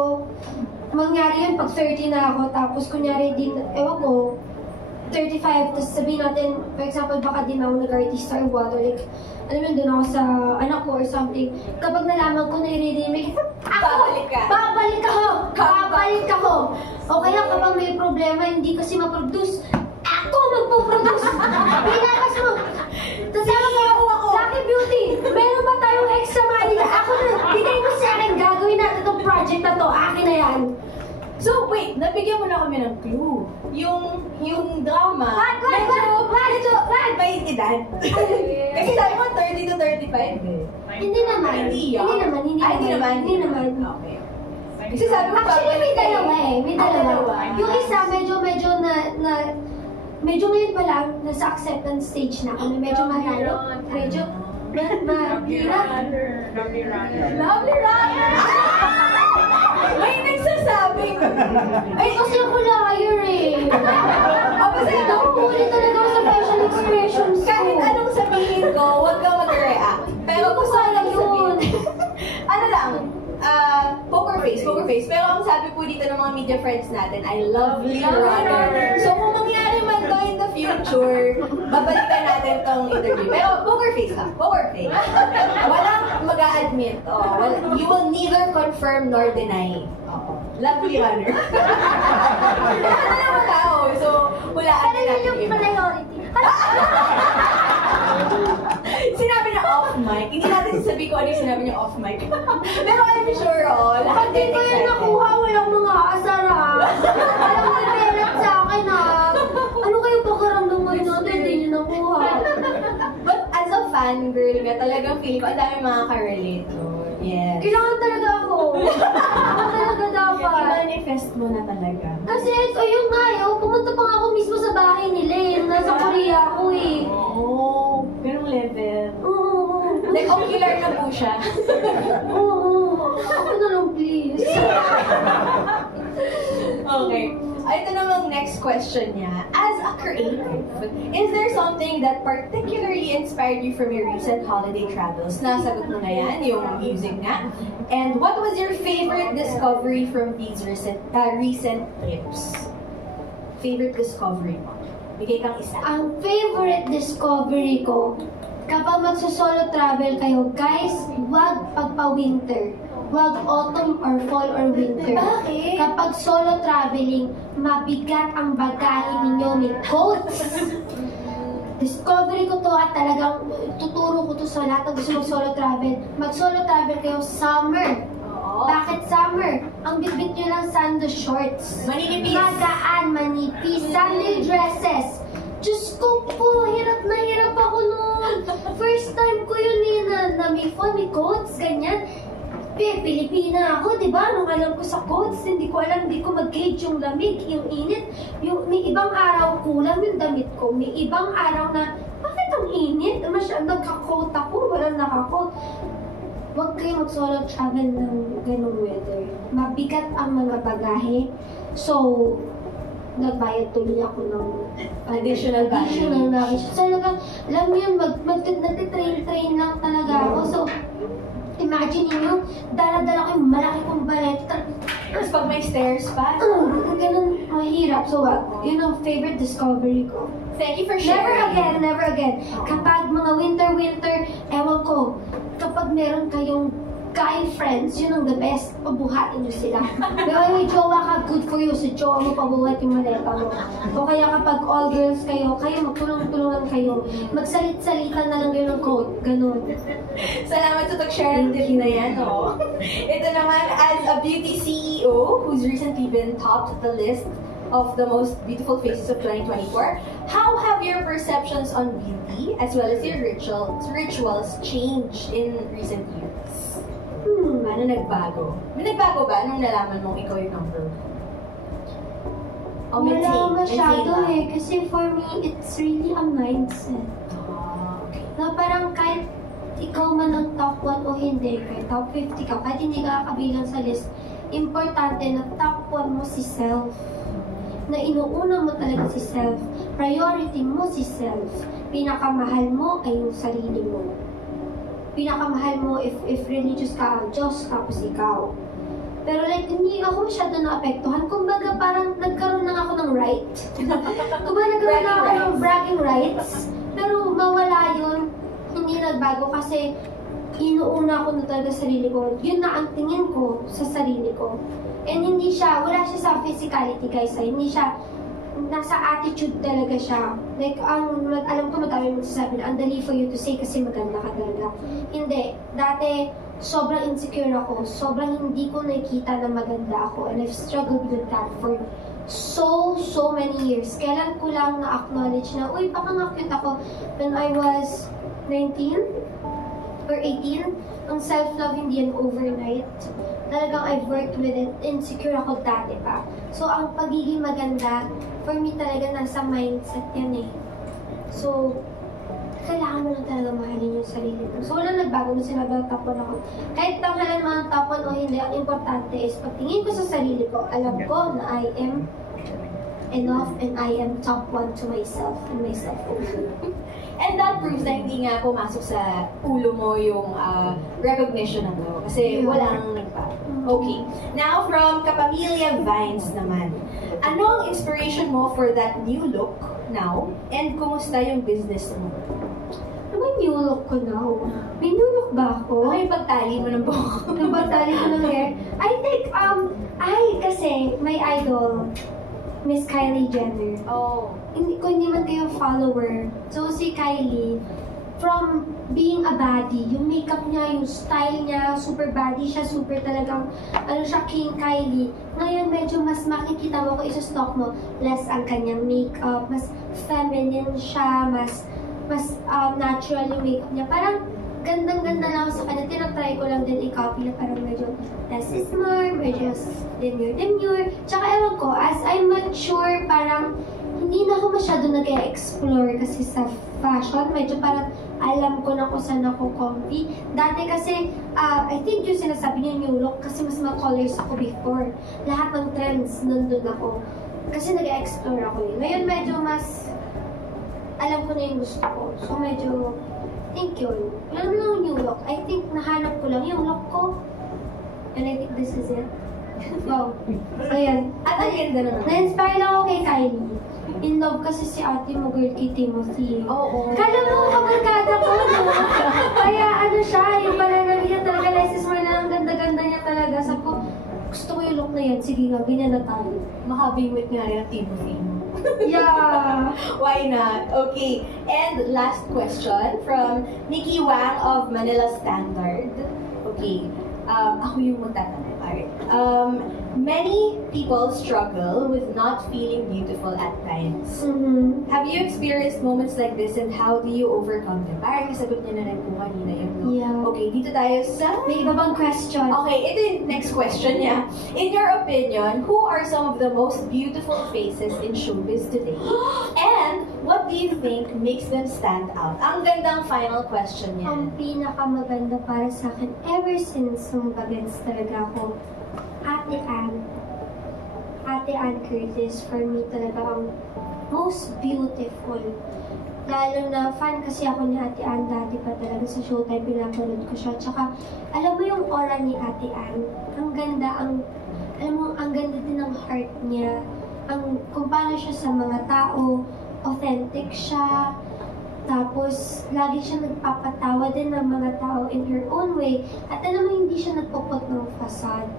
mangyari yun pag 30 na ako. Tapos kunyari din, ewan ko, 35, tapos sabihin natin, for example, baka din ako nag-artista or what, or like, alam mo, doon ako sa anak ko or something. Kapag nalaman ko na i-remake, babalik ako! O kaya kapag may problema, hindi kasi ma-produce, ako magpo-produce! Pinakas mo! Tapos ako, Lucky Beauty, meron ba tayong extra money? Ako na, bigay mo sa akin, gagawin natin itong project na to, akin na yan. So, wait, nabigyan mo na kami ng clue. Yung drama, medyo may edad. Kasi sabi mo 30 to 35 eh. Hindi naman. Hindi naman. Okay. Kasi sabi mo, actually, may dalawa eh. May dalawa. dalawa. Yung isa, medyo ngayon pa lang, nasa acceptance stage na kami. Medyo mahalo. Medyo mahirap. Lovely Runner! May nagsasabing. Ay, kasi ako liar eh. Kasi Nakuhuli talaga ako sa facial expressions ko. kahit anong sabihin ko, huwag kang mag-react. Pero gusto ko lang yun. sabihin. mga media friends natin ay lovely runner. So kung mangyari man to in the future, babalikan natin tong interview. Pero poker face lang, poker face. Walang mag-a-admit. You will neither confirm nor deny. Lovely runner. Ano mo tao? So, hulaan Pero natin yun yung priority. Sinabi niya off mic. Hindi natin sasabihin ko ano yung sinabi niya off mic. Pero I'm sure, lahat Pag di din ko yun excited. nakuha, walang mga asar ha. Alam mo yung sa akin ha. Ano kayo pakaramdam ngayon natin, hindi nyo nakuha. But as a fan girl nga, talagang feeling ko, ang dami makaka-relate. Yes. Kailangan talaga ako. Kailangan talaga dapat. I-manifest mo na talaga. Kasi, ayun nga, pumunta pa nga ako mismo sa bahay nila eh. Nasa Korea ako eh. Oh, ganong level. Oo. Like, ocular na po siya. Oo. Ako na lang, please. Okay. Ito namang next question niya. As a creative, is there something that particularly inspired you from your recent holiday travels? Nasagot mo na yan, yung music nga. And what was your favorite discovery from these recent trips? Favorite discovery mo? Bigay kang isa. Ang favorite discovery ko, kapag magsusolo travel kayo, guys, wag pagpa-winter. Wag autumn or fall or winter. Bakit? Kapag solo traveling, mabigat ang bagahe ninyo. May coats. Discovery ko to at talagang tuturo ko to sa lahat ng gusto mag-solo travel. Mag-solo travel kayo summer. Oo. Bakit summer? Ang bitbit nyo lang sando shorts. Maninipis. Magaan, manipis, sandal dresses. Diyos ko po, hirap na hirap ako noon. First time ko yun eh, na may phone, may coats, ganyan. Pilipina ako, di ba? Nung alam ko sa coats, hindi ko alam, hindi ko mag-gauge yung lamig, yung init. May ibang araw kulang yung damit ko. May ibang araw na, bakit ang init? Nagka-coat ako, walang naka-coat. Huwag kayo mag-solo travel ng ganung weather. Mabigat ang mga bagahe. So, nagbayad tuloy ako ng Additional baggage. So, alam mo yun, nagtitrain lang talaga ako. So, imagine niyo, dala-dala ko yung malaki kong balet. Tapos pag may stairs pa. Ganun mahirap. So, yun ang favorite discovery ko. Thank you for sharing. Never again. Kapag mga winter, ewan ko, kapag meron kayong guy friends, yun ang the best, pabuhatin nyo sila. Pero may jowa ka, good for you. Sa jowa mo, pabuhat yung maleta mo. O kaya kapag all girls kayo magtulong-tulungan kayo. Magsalit-salita na lang kayo ng code. Ganun. Salamat sa pag-share ng tip na yan, no? Ito naman, as a beauty CEO who's recently been topped the list of the most beautiful faces of 2024, how have your perceptions on beauty as well as your rituals changed in recent years? Ano nagbago? May nagbago ba nung nalaman mong ikaw yung number one? Wala masyado eh. Kasi for me, it's really a mindset. Okay. Na parang kahit ikaw man ang top 1 o hindi, kahit top 50 ka, kahit hindi ka kabilang sa list, importante na top 1 mo si self. Na inuuna mo talaga si self. Priority mo si self. Pinakamahal mo ay yung sarili mo. Pinakamahal mo if religious ka, Diyos, tapos ikaw. Pero like, hindi ako masyado naapektuhan. Kumbaga parang nagkaroon lang ako ng right. Kumbaga nagkaroon lang ako ng bragging rights. Pero mawala yun, hindi nagbago kasi inuuna ko na talaga sarili ko. Yun na ang tingin ko sa sarili ko. And hindi siya, wala siya sa physicality guys. Hindi siya, nasa attitude talaga siya. Like, alam ko madami magsasabi na, ang dali for you to say kasi maganda ka talaga. Hindi. Dati, sobrang insecure ako. Sobrang hindi ko nakikita na maganda ako. And I've struggled with that for so many years. Kailan ko lang na-acknowledge na, uy, baka nga cute ako. When I was 19 or 18, ang self-love hindi yan overnight. Talagang I've worked with it. Insecure ako dati pa. So, ang pagiging maganda, for me talaga nasa mindset yan eh. So, kailangan mo lang talaga mahalin yung sarili mo. So, wala nagbago na sinabi ang top 1 ako. Kahit tanghalan mo ang top 1 o hindi, ang importante is pagtingin ko sa sarili ko, alam ko na I am enough and I am top 1 to myself and myself only. And that proves na hindi nga pumasok sa ulo mo yung recognition na to. Kasi walang nagpa. Okay. Now, from Kapamilya Vines naman. Ano ang inspiration mo for that new look now? And kumusta yung business mo? Ano ba yung new look ko now? May new look ba ako? Okay, pagtali mo ng buhok. Pagtali ko ng hair. I think, kasi my idol, Miss Kylie Jenner. Oh. Hindi man kayo follower. So, si Kylie, from being a baddie, yung makeup niya, yung style niya, super baddie siya, super talagang, King Kylie. Ngayon, medyo mas makikita mo kung isa-stock mo, less ang kanyang makeup, mas feminine siya, mas natural yung makeup niya. Parang, gandang-ganda lang ako sa kanya. Tinatry ko lang din i-copy na parang medyo less is more, medyo demure. Tsaka ewan ko, as I mature, parang hindi na ako masyado nag-explore kasi sa fashion. Medyo parang alam ko na kung saan ako comfy. Dati kasi, I think yung sinasabi niya new look kasi mas mga colors ako before. Lahat ng trends nandun ako. Kasi nag-explore ako yun. Ngayon medyo mas alam ko na yung gusto ko. So medyo think yun. Wala naman lang new look. I think nahanap ko lang yung look ko. And I think this is it. Wow. So yan. At ang ganda naman. Na-inspire lang ako kay Kylie. In love kasi si ate mo, girl, kay Timothy. Oo. Kala mo, kabarkada ko, no? Kaya ano siya, yung pananabi niya talaga, license mo na ang ganda-ganda niya talaga. Sabi ko, gusto ko yung look na yan. Sige nga, ganyan na tayo. Makabingwit nga rin ang Timothy. Yeah. Why not? Okay. And last question from Nikki Wang of Manila Standard. Okay. Ako yung magtatanong. Alright. Many people struggle with not feeling beautiful at times. Mm-hmm. Have you experienced moments like this and how do you overcome them? Parang nasagot niya na rin po kanina yun, no? Yeah. Okay, dito tayo sa... May iba bang question? Okay, ito yung next question niya. In your opinion, who are some of the most beautiful faces in showbiz today? And what do you think makes them stand out? Ang gandang final question niya. Ang pinakamaganda para sa akin, ever since nung bagets talaga ako, Ate Ann Curtis, for me talaga ang most beautiful. Lalo na fan kasi ako ni Ate Ann dati pa talaga sa Showtime, pinapanood ko siya. Tsaka, alam mo yung aura ni Ate Ann, ang ganda, alam mo, ang ganda din ng heart niya. Kung paano siya sa mga tao, authentic siya. Tapos, lagi siya nagpapatawa din ng mga tao in her own way. At alam mo, hindi siya nagpuput ng facade.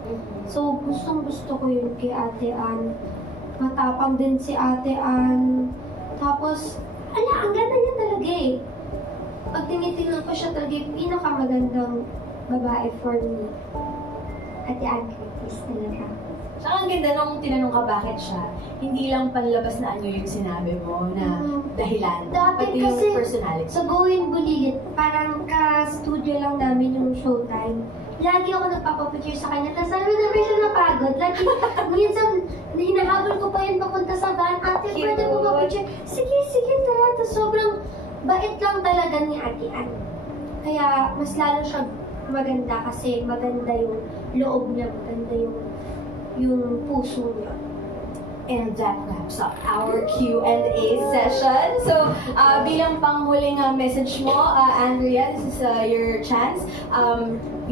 So, gustong-gusto ko yun kay Ate Ann. Matapang din si Ate Ann. Tapos, ang ganda niya talaga eh. Pag tinitingnan ko siya talaga, yung pinakamagandang babae for me. Ate Ann Curtis talaga. Saka ang ganda nung tinanong ka bakit siya, hindi lang panlabas na ano yung sinabi mo na dahilan, Dati pati kasi, yung personality. sa Going Bulilit, parang ka-studio lang namin yung Showtime. Lagi ako nagpapapicture sa kanya, tapos sabi na siya napagod. Lagi, minsan, hinahabol ko pa yun papunta sa van. Ate, pwede ko papicture? Sige, tara. Tapos sobrang bait lang talaga ni Ate Ann. Kaya, mas lalo siya maganda kasi maganda yung loob niya, maganda yung puso niya. And that wraps up our Q&A session. So, bilang panghuling message mo, Andrea, this is your chance.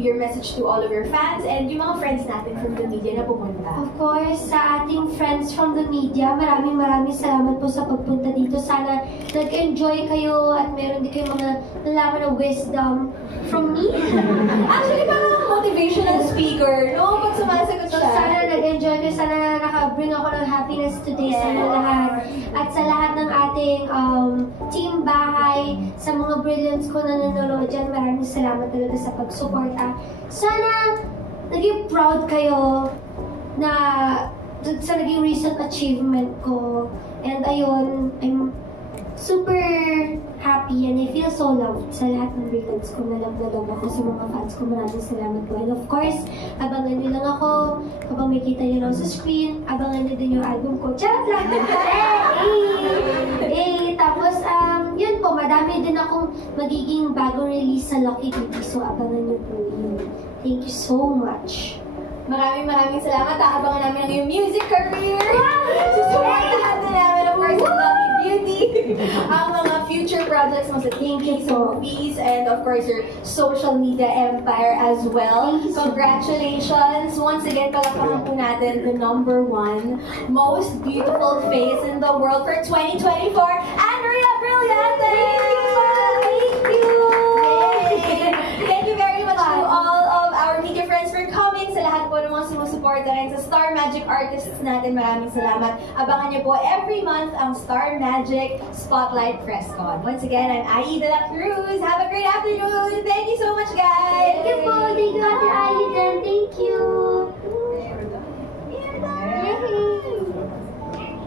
Your message to all of your fans and yung mga friends natin from the media na pumunta. Of course, sa ating friends from the media, maraming salamat po sa pagpunta dito. Sana nag-enjoy kayo at meron din kayo mga nalaman na wisdom from me. Actually, parang motivational speaker, no? Pag sumasagot So, siya. sana nag-enjoy kayo. Sana nakabring ako ng happiness today sa inyo lahat. At sa lahat ng ating team bahay, sa mga brilliants ko na nanonood dyan, maraming salamat talaga sa pag-support. Sana naging proud kayo na sa naging recent achievement ko. And ayun, I'm super happy and I feel so loved sa lahat ng brilliants ko. Na love ako sa mga fans ko. Maraming salamat po. And of course, abangan nyo lang ako. Kapag makita nyo lang sa screen, abangan nyo din yung album ko. Charot lang! Tapos, yun po, madami din akong magiging bagong release sa Lucky Beauty. So, abangan nyo po yun. Thank you so much. Maraming salamat. Aabangan namin ang iyong music career. Susuportahan din namin, of course, ang Lucky Beauty. ang mga future projects mo sa TV, sa movies, and of course your social media empire as well. Congratulations! Once again, palakpakan po natin the #1 most beautiful face in the world for 2024, Andrea Brillante! Thank you! Thank you very much to all of our media friends for coming. Sa lahat po ng mga sumusuporta rin sa Star Magic artists natin, maraming salamat. Abangan niyo po every month ang Star Magic Spotlight Presscon. Once again, I'm Ai de la Cruz. Have a great afternoon. Thank you so much, guys. Thank you po. Thank you, Ate Aiden. Thank you.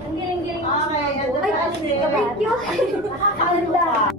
Ang galing-galing. Okay, Ay, thank you. Ang ganda.